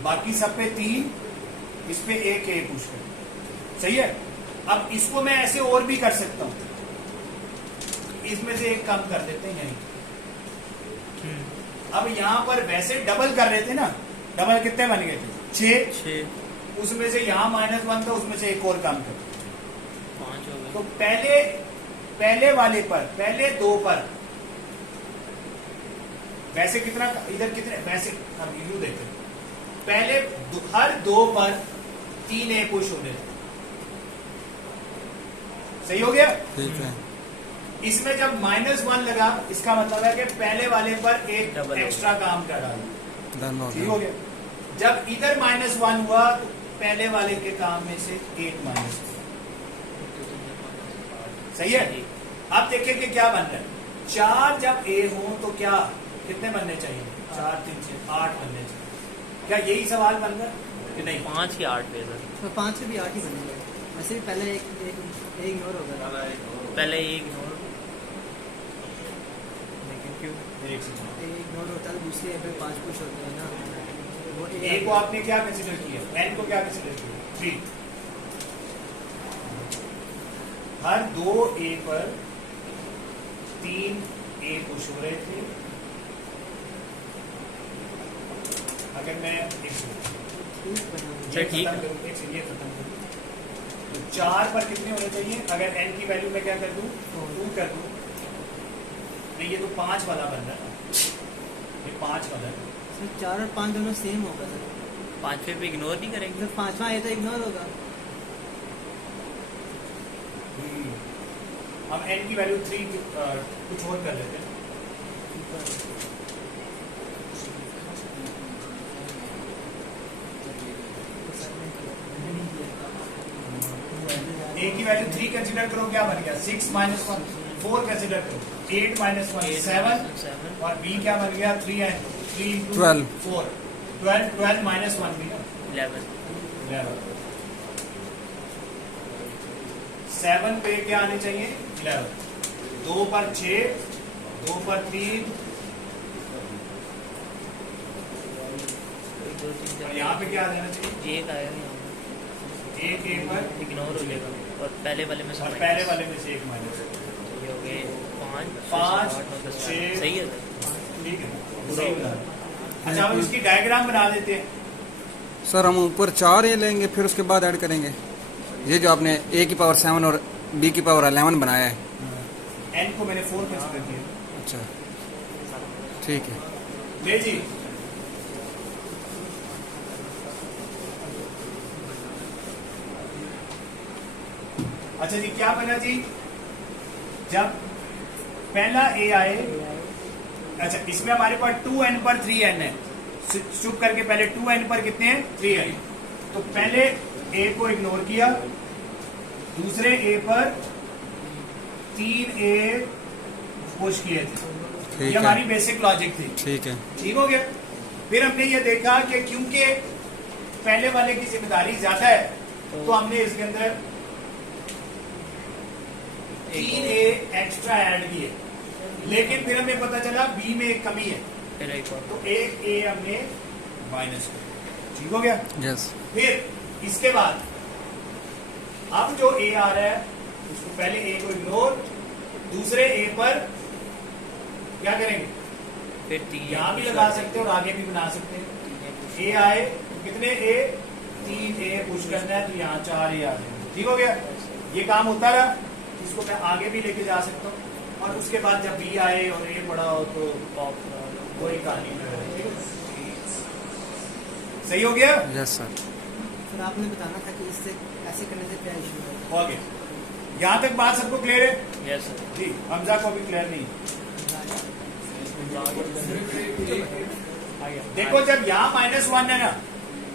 बाकी सब पे 3, इस पे 1 ए पुश करते हैं, सही है? अब इसको मैं ऐसे और भी कर सकता हूं, इसमें से एक कम कर देते हैं यहीं। अब यहां पर वैसे डबल कर रहे थे ना, डबल कितने बन गए थे? 6, उसमें से यहां -1 था, उसमें से एक और कम कर। 5 हो गए। तो पहले वाले पर, पहले दो पर वैसे कितना इधर कितने वैसे हम यू देखते हैं। पहले हर 2 पर 3 ए पुश होने थे। सही हो गया। ठीक है। इसमें जब -1 लगा इसका मतलब है कि पहले वाले पर एक Double एक्स्ट्रा काम का डाल डन हो ठीक हो गया। गया। जब इधर -1 हुआ तो पहले वाले के काम में से 8 माइनस। सही है। अब देखिए कि क्या बन रहा है। 4 जब ए हो तो क्या कितने बनने चाहिए? 4 3 6 8 बनने चाहिए। क्या यही सवाल बन रहा है कि नहीं? 5 की 8 पे सर। तो 5 से भी 8 ही बनेंगे। वैसे भी पहले एक इग्नोर होगा। पहले एक नोट लेकिन क्यों एक सेकंड। एक इग्नोर होता है, दूसरे पे 5 पुश होते हैं ना। वो ए को आपने क्या कंसीडर किया? एन को क्या कंसीडर किया? 3। हर 2 ए पर 3 ए पुश हो रहे थे। अगर मैं एक अच्छा, ठीक है। ये खत्म करूं तो 4 पर कितने होने चाहिए? अगर एन की वैल्यू में क्या कर दूं? 2 कर दूं। नहीं ये तो 5 वाला बन रहा है ना। ये 5 वाला है। सर 4 और 5 दोनों सेम होगा सर। 5 पे भी इग्नोर नहीं करेंगे। जब 5वां आए तो इग्नोर होगा। हम एन की वैल्यू 3 कुछ और कर लेते हैं। ए की वैल्यू 3 कंसीडर करो, क्या बन गया? 6 - 1 4 कंसीडर करो, 8 - 1 7 और बी क्या बन गया? 3 एंड 3 into 12 4 12 12 - 1 भी ना 11 11। 7 पे क्या आने चाहिए? 11। 2 पर 6 2 पर 3 1 2 3 और यहाँ पे क्या आ जाना चाहिए? 1 आएगा यहाँ 1 ए पर पे इग्नोर हो जाएगा और पहले वाले में और सब पहले वाले में से 1 माइनस। ये हो गए 5 5 6 6 सही है सर। ठीक है सही बता रहे। अच्छा हम इसकी डायग्राम बना देते हैं। सर हम ऊपर 4 ए लेंगे फिर उसके बाद ऐड करेंगे। ये जो आपने ए की पावर 7 और बी की पावर 11 बनाया है। एन को मैंने 4 कंसीडर किया। अच्छा ठीक है। ले जी अच्छा जी क्या बना जी? जब पहला ए आए, अच्छा इसमें हमारे पास 2n पर 3n है। चुप करके पहले 2n पर कितने हैं? 3n। तो पहले ए को इग्नोर किया, दूसरे ए पर 3 ए पुश किए थे। ये हमारी बेसिक लॉजिक थी। ठीक है। ठीक हो गया। फिर हमने ये देखा कि क्योंकि पहले वाले की जिम्मेदारी ज्यादा है तो हमने इसके अंदर 3 ए एक्स्ट्रा ऐड किए, लेकिन फिर हमें पता चला बी में एक कमी है फिर एक और तो एक ए हमने माइनस किया। ठीक हो गया। यस। फिर इसके बाद अब जो ए आ रहा है उसको पहले ए को इग्नोर, दूसरे ए पर क्या करेंगे? फिर 3 यहाँ भी लगा सकते हैं और आगे भी बना सकते हैं। ए आए कितने ए? 3 ए पुश करना है तो यहाँ 4 ए आ जाएंगे। ठीक हो गया। ये काम होता रहा, इसको मैं आगे भी लेके जा सकता हूँ और उसके बाद जब बी आए और ए बड़ा हो तो वही कहानी है। सही हो गया। Yes sir. फिर आपने बताना था कि इससे ऐसे करने से क्या इशू है। हो गया। यहाँ तक बात सबको क्लियर है? Yes sir. जी हमजा को भी क्लियर नहीं। देखो जब यहाँ -1 है ना,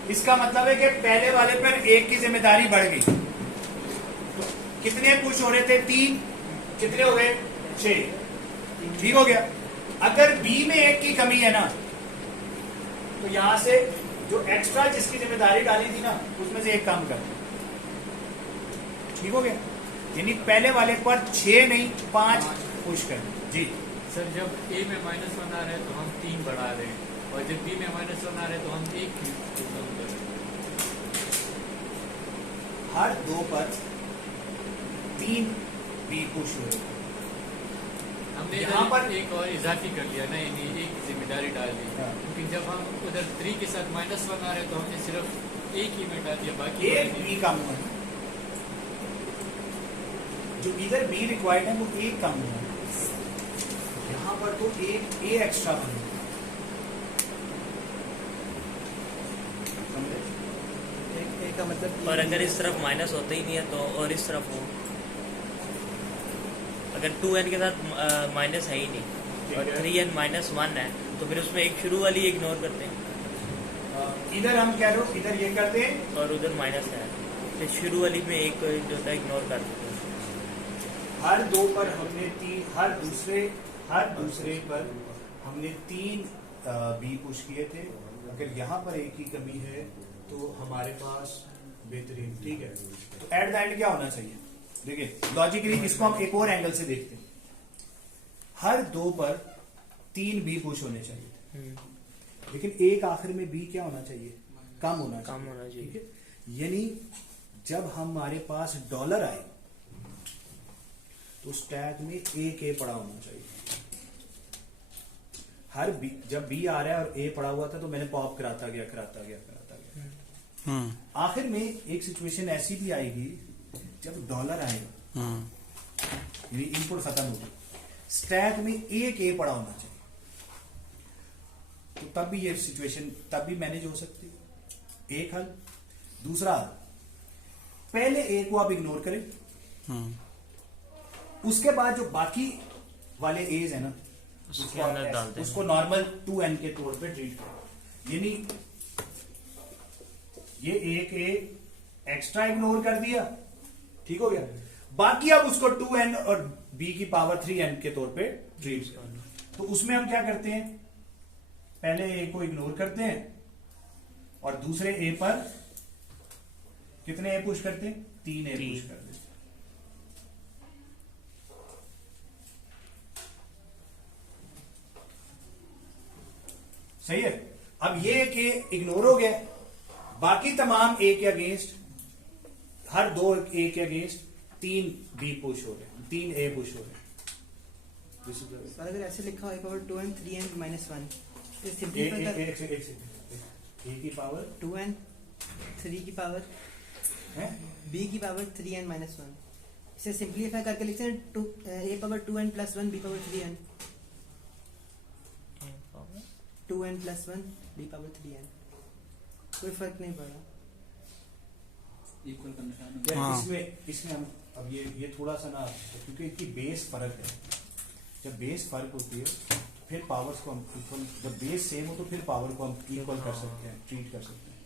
इसका मतलब है कि पहले वाले पर एक की जिम्मेदारी बढ़ गई। तो कितने पुश हो रहे थे? 3। कितने हो गए? 6। ठीक हो गया। अगर बी में एक की कमी है ना तो यहां से जो एक्स्ट्रा जिसकी जिम्मेदारी डाली थी ना उसमें से एक काम कर। ठीक हो गया। यानी पहले वाले पर 6 नहीं 5 पुश कर। जी सर जब ए में -1 आ रहा है तो हम 3 बढ़ा रहे हैं और जब बी में -1 आ रहा है तो हम 1 कम कर रहे हैं। हर 2 पर 3 बी पुश हुए। हमने यहाँ इधर पर एक और इजाफी कर लिया ना, यानी एक की जिम्मेदारी डाल दी। हाँ। क्योंकि जब हम उधर 3 के साथ -1 आ रहे हैं तो हमने सिर्फ एक ही में डाल दिया, बाकी एक बी कम हुआ। जो इधर बी रिक्वायर्ड है वो एक कम हुआ। यहाँ पर तो एक ए एक्स्ट्रा बन गया। का मतलब और अगर इस तरफ माइनस होता ही नहीं है तो, और इस तरफ हो, अगर 2n के साथ माइनस है ही नहीं और 3n माइनस 1 है तो फिर उसमें एक शुरू वाली इग्नोर करते हैं इधर हम कह रहे हो इधर ये करते हैं, और उधर माइनस है, फिर शुरू वाली में एक जो होता है इग्नोर कर देते हैं। हर दो पर हमने तीन, हर दूसरे पर हमने 3 बी पुश किए थे। अगर यहाँ पर एक की कमी है तो हमारे पास बेहतरीन, ठीक है। तो एट द एंड क्या होना चाहिए, देखिए लॉजिकली इसको हम एक और एंगल से देखते हैं। हर दो पर 3 बी पुश होने चाहिए, लेकिन एक आखिर में बी क्या होना चाहिए, कम होना चाहिए, कम होना चाहिए। ठीक है। यानी जब हमारे पास डॉलर आए तो स्टैक में एक ए पड़ा होना चाहिए। हर बी, जब बी आ रहा है और ए पड़ा हुआ था तो मैंने पॉप कराता गया। आखिर में एक सिचुएशन ऐसी भी आएगी जब डॉलर आएगा, यानी इनपुट खत्म होगी, स्टैक में एक ए पड़ा होना चाहिए, तो तब भी ये सिचुएशन तब भी मैनेज हो सकती है। एक हल। दूसरा हल, पहले ए को आप इग्नोर करें, उसके बाद जो बाकी वाले एज है ना उसके अंदर डालते हैं। उसको नॉर्मल 2n के तौर पे ट्रीट करें। यानी ये एक ए एक्स्ट्रा इग्नोर कर दिया, ठीक हो गया। बाकी अब उसको 2n और b की पावर 3n के तौर पे ट्रीट करें। तो उसमें हम क्या करते हैं, पहले ए को इग्नोर करते हैं और दूसरे ए पर कितने ए पुश करते हैं, 3 ए पुश करते हैं। सही है। अब ये एक ए इग्नोर हो गया, बाकी तमाम ए के अगेंस्ट, हर दो ए के अगेंस्ट 3 बी पुश हो रहे हैं, 3 ए पुश हो रहे हैं। सर अगर ऐसे लिखा हो पावर 2n 3n माइनस 1 तो एक सिंपलीफाई कर ए की पावर 2n 3 की पावर है, b की पावर 3n माइनस 1, इसे सिंपलीफाई करके लिखते हैं a power 2n plus 1 b power 3n, 2n plus 1 b power 3n, कोई फर्क नहीं पड़ा। इक्वल यार हाँ। इसमें हम अब ये थोड़ा सा ना, क्योंकि इनकी बेस फर्क है। जब बेस फर्क होती है फिर पावर्स को हम इक्वल, जब बेस सेम हो तो फिर पावर को हम इक्वल कर सकते हैं, ट्रीट कर सकते हैं।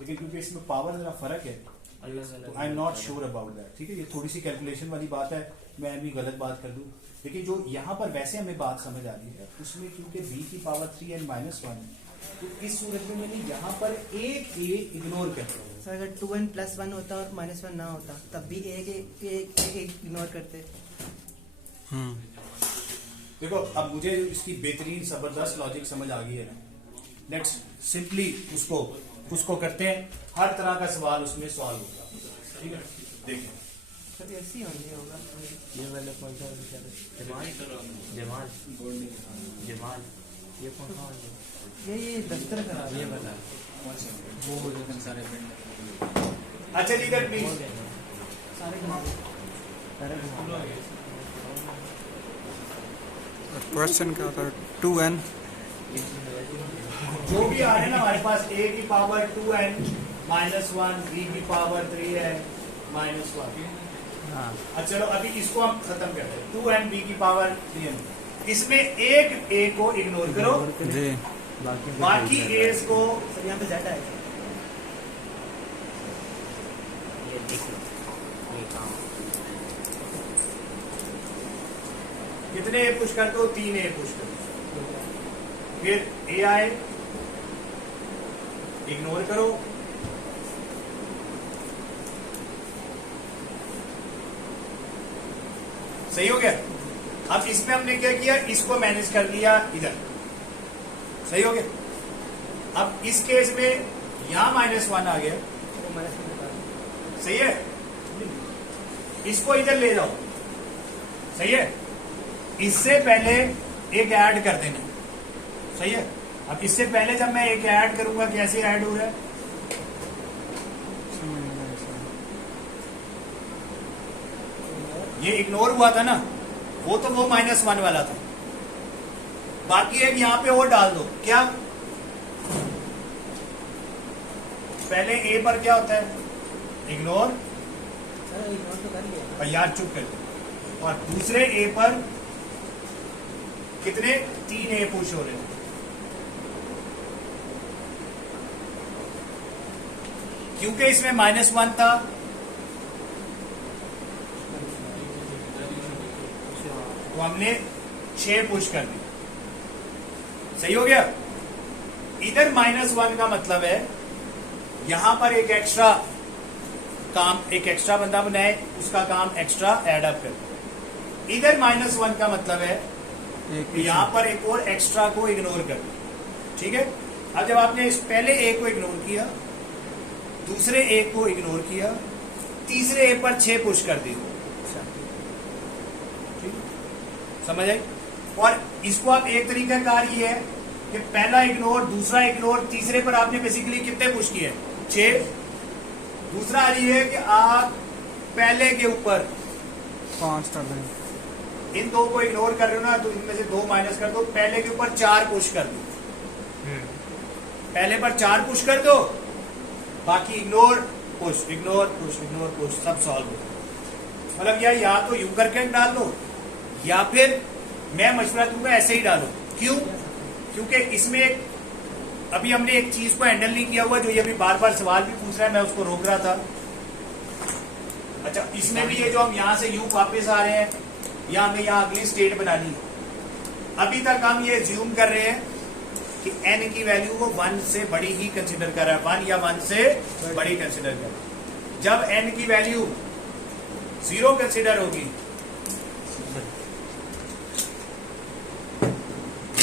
लेकिन क्योंकि इसमें पावर जरा फर्क है तो I am not sure about that, ठीक है। ये थोड़ी सी कैलकुलेशन वाली बात है, मैं भी गलत बात कर दूं, लेकिन जो यहाँ पर वैसे हमें बात समझ आ रही है उसमें क्योंकि b की पावर 3n माइनस 1 तो इस सूरत में मैंने यहाँ पर एक ए इग्नोर कर दिया। सर अगर 2n प्लस 1 होता और माइनस 1 ना होता तब भी एक इग्नोर करते। देखो अब मुझे इसकी बेहतरीन जबरदस्त लॉजिक समझ आ गई है ना। नेक्स्ट सिंपली उसको करते हैं, हर तरह का सवाल उसमें सॉल्व होगा, ठीक है। देखिए सर ऐसे ही होने होगा। ये वाला कौन सा विषय है? जमाल ये कौन सा है? ये दफ्तर का ये बता। अच्छा जी इधर प्लीज। सारे घुमा दो। क्वेश्चन क्या था, 2n जो भी आ रहे हैं ना हमारे पास, a की पावर 2n माइनस 1, b की पावर 3n माइनस 1। अच्छा चलो अभी इसको हम खत्म करते हैं, 2n b की पावर 3n। इसमें एक a को इग्नोर करो, जी, बाकी एस को सर यहाँ पे ज़्यादा है। ये देख लो ये काम। कितने ए पुश कर दो, 3 ए पुश कर दो। फिर ए आए, इग्नोर करो, सही हो गया। अब इसमें हमने क्या किया, इसको मैनेज कर लिया इधर, सही हो गया। अब इस केस में यहां -1 आ गया, वो माइनस 1 बता दो। सही है। इसको इधर ले जाओ, सही है। इससे पहले एक ऐड कर देना, सही है। अब इससे पहले जब मैं एक ऐड करूंगा, कैसे ऐड हो रहा है, ये इग्नोर हुआ था ना, वो तो वो -1 वाला था। बाकी एक यहां पे और डाल दो, क्या पहले ए पर क्या होता है इग्नोर, सर इग्नोर तो कर लिया और यार चुप कर दो। और दूसरे ए पर कितने 3 ए पुश हो रहे हैं। क्योंकि इसमें -1 था, तो हमने 6 पुश कर दी। सही हो गया। इधर -1 का मतलब है यहां पर एक एक्स्ट्रा काम, एक एक्स्ट्रा बंदा बनाए, उसका काम एक्स्ट्रा एड अप कर। इधर -1 का मतलब है कि यहां पर एक और एक्स्ट्रा को इग्नोर कर। ठीक है। अब जब आपने इस पहले ए को इग्नोर किया, दूसरे ए को इग्नोर किया, तीसरे ए पर 6 पुश कर दी। समझ आई। और इसको आप एक तरीका कार ये है कि पहला इग्नोर, दूसरा इग्नोर, तीसरे पर आपने बेसिकली कितने पुश किए? 6। दूसरा ये है कि आप पहले के ऊपर 5 कर दें। इन 2 को इग्नोर कर रहे हो ना, तो इनमें से 2 माइनस कर दो, पहले के ऊपर 4 पुश कर दो। पहले पर 4 पुश कर दो, बाकी ignore push, ignore push, ignore push, सब सॉल्व हो। मतलब या तो यूं करके डाल दो, या फिर मैं मशवरा दूंगा ऐसे ही डालो। क्यों? क्योंकि इसमें अभी हमने एक चीज को हैंडल नहीं किया हुआ, जो ये अभी बार बार सवाल भी पूछ रहा है, मैं उसको रोक रहा था। अच्छा, इसमें भी ये जो हम यहां से यूं वापस आ रहे हैं, या हमें यहाँ अगली स्टेट बनानी है। अभी तक हम ये ज्यूम कर रहे हैं कि n की वैल्यू वो 1 से बड़ी ही कंसिडर कर रहा है, 1 या 1 से बड़ी कंसिडर कर रहा है। जब n की वैल्यू 0 कंसिडर होगी,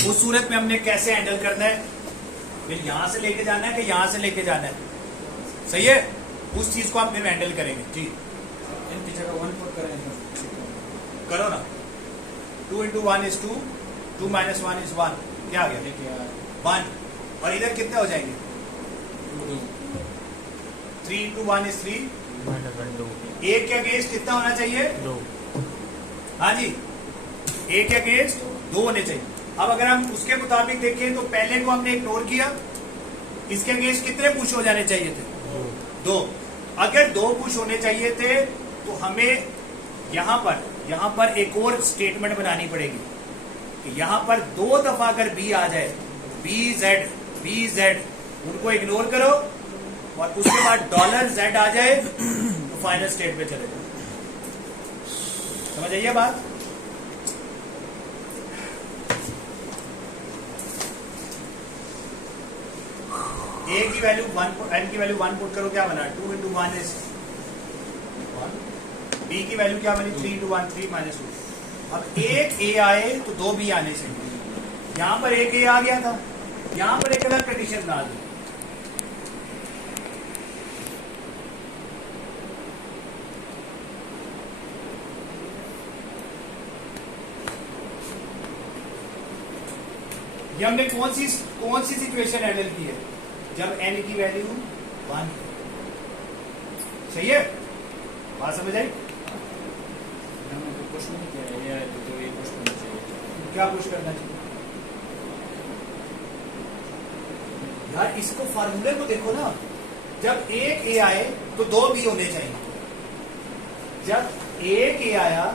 उस सूरत में हमने कैसे हैंडल करना है? फिर यहां से लेके जाना है कि यहां से लेके जाना है? सही है। उस चीज को हम फिर हैंडल करेंगे। जी, इन पीछे का 1 पुट करेंगे, करो ना। 2 × 1 = 2, 2 - 1 = 1। क्या आ गया? 1। और इधर कितने हो जाएंगे? 3 × 1 = 3। एक के अगेंस्ट कितना होना चाहिए? 2। हाँ जी, एक के अगेंस्ट 2 होने चाहिए। अब अगर हम उसके मुताबिक देखें तो पहले को हमने इग्नोर किया, इसके अगेंस्ट कितने पुश हो जाने चाहिए थे? 2। अगर 2 पुश होने चाहिए थे तो हमें यहां पर एक और स्टेटमेंट बनानी पड़ेगी कि यहां पर 2 दफा अगर बी आ जाए, बी जेड, उनको इग्नोर करो, और उसके बाद $z आ जाए तो फाइनल स्टेट पे चले जाओ। समझ आइए बात। ए की वैल्यू 1, n की वैल्यू 1 पुट करो, क्या बना? 2 × 1 = 1। बी की वैल्यू क्या बनी? 3 × 1 3 - 2। अब एक ए आए तो 2 बी आने चाहिए। यहां पर एक ए आ गया था, यहां पर एक अलग कंडीशन डाल दी। ये हमने कौन सी सिचुएशन हैंडल की है? जब n की वैल्यू 1। सही है। बात समझ आई? क्या पुश करना चाहिए? यार इसको फार्मूले को देखो ना। जब एक ए आए तो 2 बी होने चाहिए। जब एक ए आया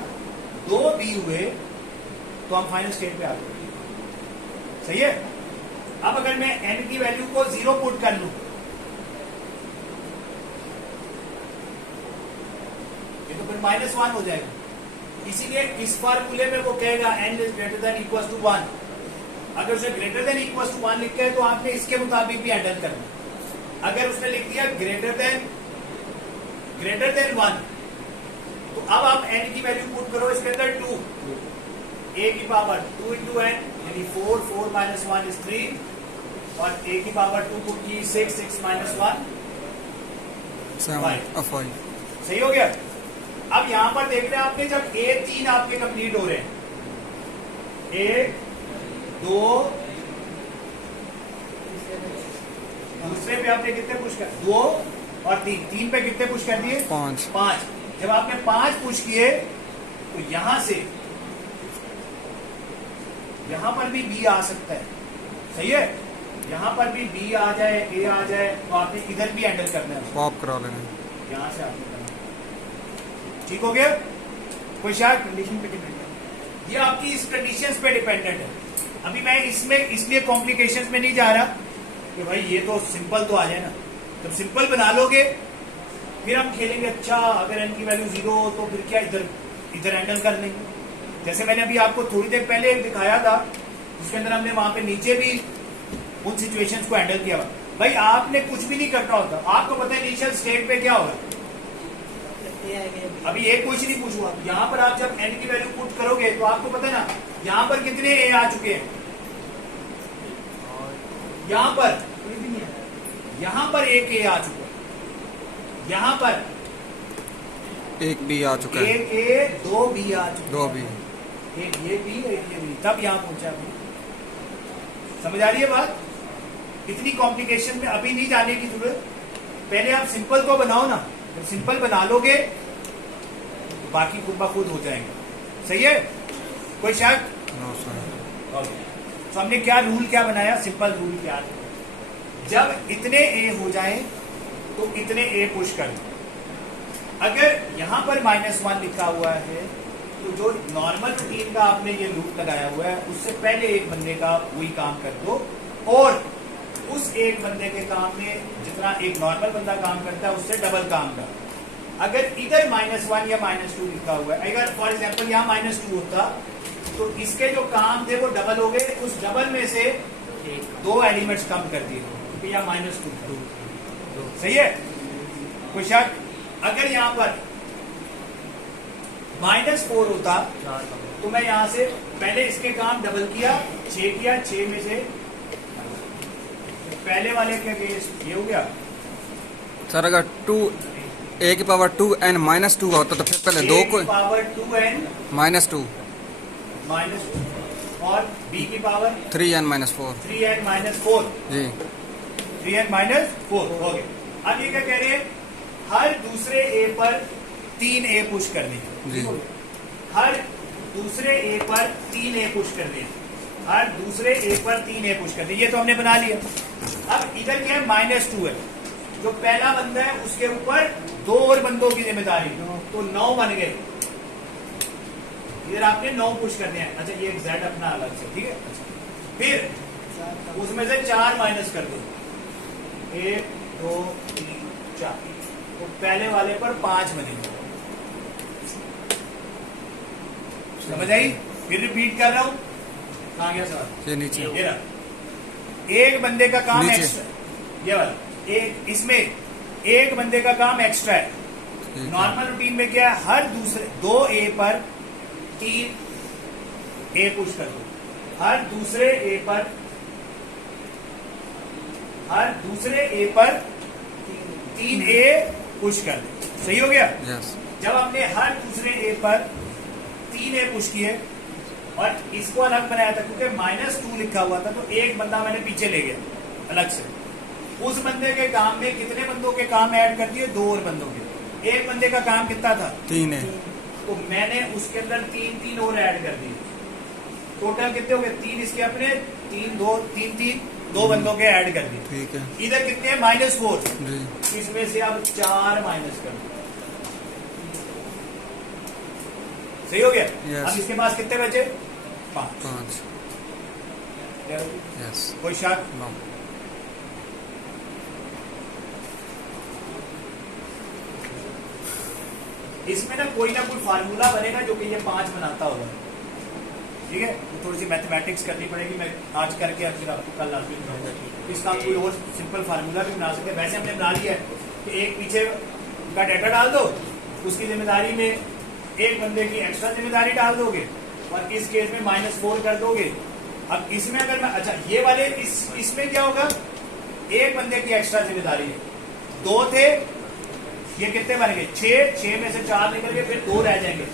2 बी हुए तो हम फाइनल स्टेट पे आ गए। सही है। अब अगर मैं n की वैल्यू को 0 पुट कर लूं, ये तो फिर -1 हो जाएगा। इसीलिए इस फार्मूले में वो कहेगा n > 1। अगर उसे > 1 लिखा है तो आपने इसके मुताबिक भी हैंडल करना। अगर उसने लिख दिया greater than 1, तो अब आप n की वैल्यू पुट करो इसके अंदर 2, a की पावर 2 × n यानी 4, 4 - 1 = 3, और a की पावर 2 पुट की 6, 6 - 1 5। 5। सही हो गया। अब यहां पर देख रहे हैं आपने, जब ए 3 आपके कंप्लीट हो रहे हैं, 1 2, दूसरे पे आपने कितने पुश कर? 2 और 3 पे कितने पुश कर दिए? 5। जब आपने 5 पुश किए तो यहां से यहां पर भी बी आ सकता है। सही है। यहां पर भी बी आ जाए, ए आ जाए, तो आपने इधर भी हैंडल करना है। पॉप करा लेना। यहाँ से आपने करना। ठीक हो गया? कोई शक? कंडीशन पे डिपेंड है। ये आपकी इस कंडीशंस पे डिपेंडेंट है। अभी मैं इसमें इसलिए कॉम्प्लिकेशंस में नहीं जा रहा कि भाई ये तो सिंपल तो आ जाए ना। जब सिंपल बना लोगे फिर हम खेलेंगे, अच्छा अगर n की वैल्यू 0 हो तो फिर क्या इधर हैंडल कर लेंगे। जैसे मैंने अभी आपको थोड़ी देर पहले एक दिखाया था, उसके अंदर हमने वहां पे नीचे भी उन सिचुएशंस को हैंडल किया। भाई आपने कुछ भी नहीं करना होता, आपको पता है इनिशियल स्टेट पे क्या होगा। अभी एक क्वेश्चन ही पूछूंगा, यहाँ पर आप जब n की वैल्यू पुट करोगे तो आपको पता है ना यहाँ पर कितने a आ चुके हैं। यहाँ पर कोई भी नहीं आया। यहाँ पर एक a आ चुका है, यहाँ पर एक बी आ चुका है, एक a, दो b आ चुके दो हैं। बी। एक ये b, एक ये b, तब यहाँ पहुंचा अभी। समझ आ रही है बात? इतनी कॉम्प्लिकेशन में अभी नहीं जाने की जरूरत। पहले आप सिंपल को बनाओ ना, जब सिंपल बना लोगे बाकी खुद ब खुद हो जाएंगे। सही है? कोई शक? No sir. तो हमने क्या रूल क्या बनाया? सिंपल रूल क्या है? जब इतने ए हो जाए तो इतने ए पुश कर दो। अगर यहां पर -1 लिखा हुआ है तो जो नॉर्मल रूटीन का आपने ये लूप लगाया हुआ है उससे पहले एक बंदे का वही काम कर दो, और उस एक बंदे के काम में जितना एक नॉर्मल बंदा काम करता है उससे डबल काम कर। अगर इधर -1 या -2 लिखा हुआ है, अगर फॉर एग्जांपल यहाँ -2 होता तो इसके जो काम थे वो डबल हो गए, उस डबल में से 2 एलिमेंट्स कम कर दिए क्योंकि यहाँ -2। सही है? कोई शक? अगर यहाँ पर -4 होता तो मैं यहाँ से पहले इसके काम डबल किया, 6 किया, 6 में से पहले वाले के केस ये हो गया। सर अगर 2 a की पावर 2n -2 होता तो फिर पहले दो को पावर 2n -2 माइनस, और b की पावर 3n -4 3n -4, जी। 3n -4 हो गया। अब ये क्या कह रहे हैं? हर दूसरे a पर 3 a पुश करने हैं। जी। हर दूसरे a पर 3 a पुश करने हैं। हर दूसरे a पर 3 a पुश करने हैं। ये तो हमने बना लिया। अब इधर क्या है? -2 है। जो पहला बंदा है उसके ऊपर 2 और बंदों की जिम्मेदारी, तो 9 बन गए। इधर आपने 9 पुश करने हैं। अच्छा ये एक z अपना अलग से, ठीक है। अच्छा फिर उसमें से 4 माइनस कर दो, 1 2 3 4, तो पहले वाले पर 5 बनेंगे। समझ आई? फिर रिपीट कर रहा हूं। कहाँ गया सर? ये नीचे ये रहा। एक बंदे का काम नीचे। एक्स्ट्रा, ये वाला एक, इसमें एक बंदे का काम एक्स्ट्रा है। ठीक है। नॉर्मल रूटीन में क्या है? हर दूसरे 2 a पर 3 a पुश कर दो। हर दूसरे a पर 3 a पुश कर दो। सही हो गया? यस। जब हमने हर दूसरे a पर 3 a पुश किए और इसको अलग बनाया था क्योंकि -2 लिखा हुआ था, तो एक बंदा मैंने पीछे ले गया अलग से। उस बंदे के काम में कितने बंदों के काम ऐड कर दिए? 2 और बंदों के। एक बंदे का काम कितना था? 3 है। तो मैंने उसके अंदर 3 और ऐड कर दिए। टोटल कितने हो गए? 3 इसके अपने, 3 2 3 2 बंदों के ऐड कर दिए। ठीक है इधर कितने हैं? -4। जी। इसमें से अब 4 माइनस कर दो। सही हो गया? Yes. अब इसके पास कितने बचे? 5। 5 यस। कोई शक? नो। इसमें ना कोई फार्मूला बनेगा जो कि ये 5 बनाता होगा। ठीक है? तो थोड़ी सी मैथमेटिक्स करनी पड़ेगी, मैं आज करके अब फिर आपको कल लास्ट करूंगा। इसका कोई और सिंपल फार्मूला भी बना सकते हैं। वैसे हमने बना लिया है कि एक पीछे का डाटा डाल दो, उसकी जिम्मेदारी में एक बंदे की एक्स्ट्रा जिम्मेदारी डाल दोगे, और इस केस में -4 कर दोगे। अब इसमें अगर मैं, अच्छा ये वाले इसमें क्या होगा? एक बंदे की एक्स्ट्रा जिम्मेदारी है। 2 थे, ये कितने बन गए? 6 में से 4 निकल गए, फिर 2 रह जाएंगे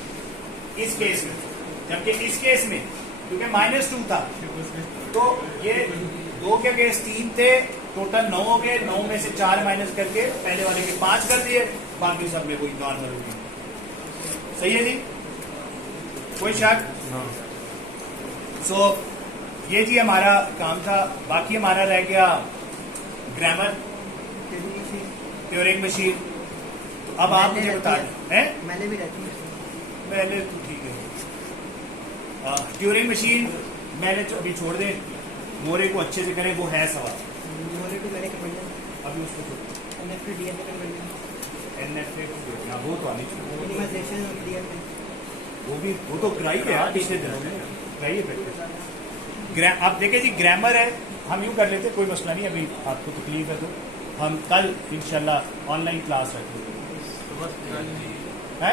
इस केस में। जबकि इस केस में क्योंकि -2 था तो ये 2 के केस 3 थे, टोटल 9 हो गए। 9 में से 4 माइनस करके पहले वाले के 5 कर दिए, बाकी सब में कोई नॉर्मल होगी। सही है जी? कोई शक? सो ये जी हमारा काम था। बाकी हमारा रह गया ग्रामर, ट्यूरिंग मशीन। तो अब आप मैंने मुझे रहती बता है। दें हैं मैंने भी रहती है मैंने तो ठीक है ट्यूरिंग मशीन मैंने अभी छोड़ दें मोरे को अच्छे से करें वो है सवाल मोरे टू मैंने कन्वर्जन अभी उसको छोड़ NFA to DFA conversion NFA को देखना वो तो आनी चाहिए मिनिमाइजेशन ऑफ डीएम वो तो कराई है यार पिछले दिनों में कराई है प्रैक्टिस आप देखें जी ग्रामर है हम यूँ कर लेते कोई मसला नहीं अभी आपको तकलीफ है तो हम कल इंशाल्लाह ऑनलाइन क्लास रखेंगे है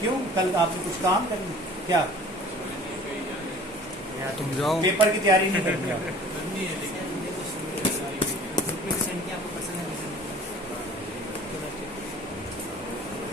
क्यों कल आपको कुछ काम करना क्या तुम जाओ पेपर की तैयारी नहीं करनी आप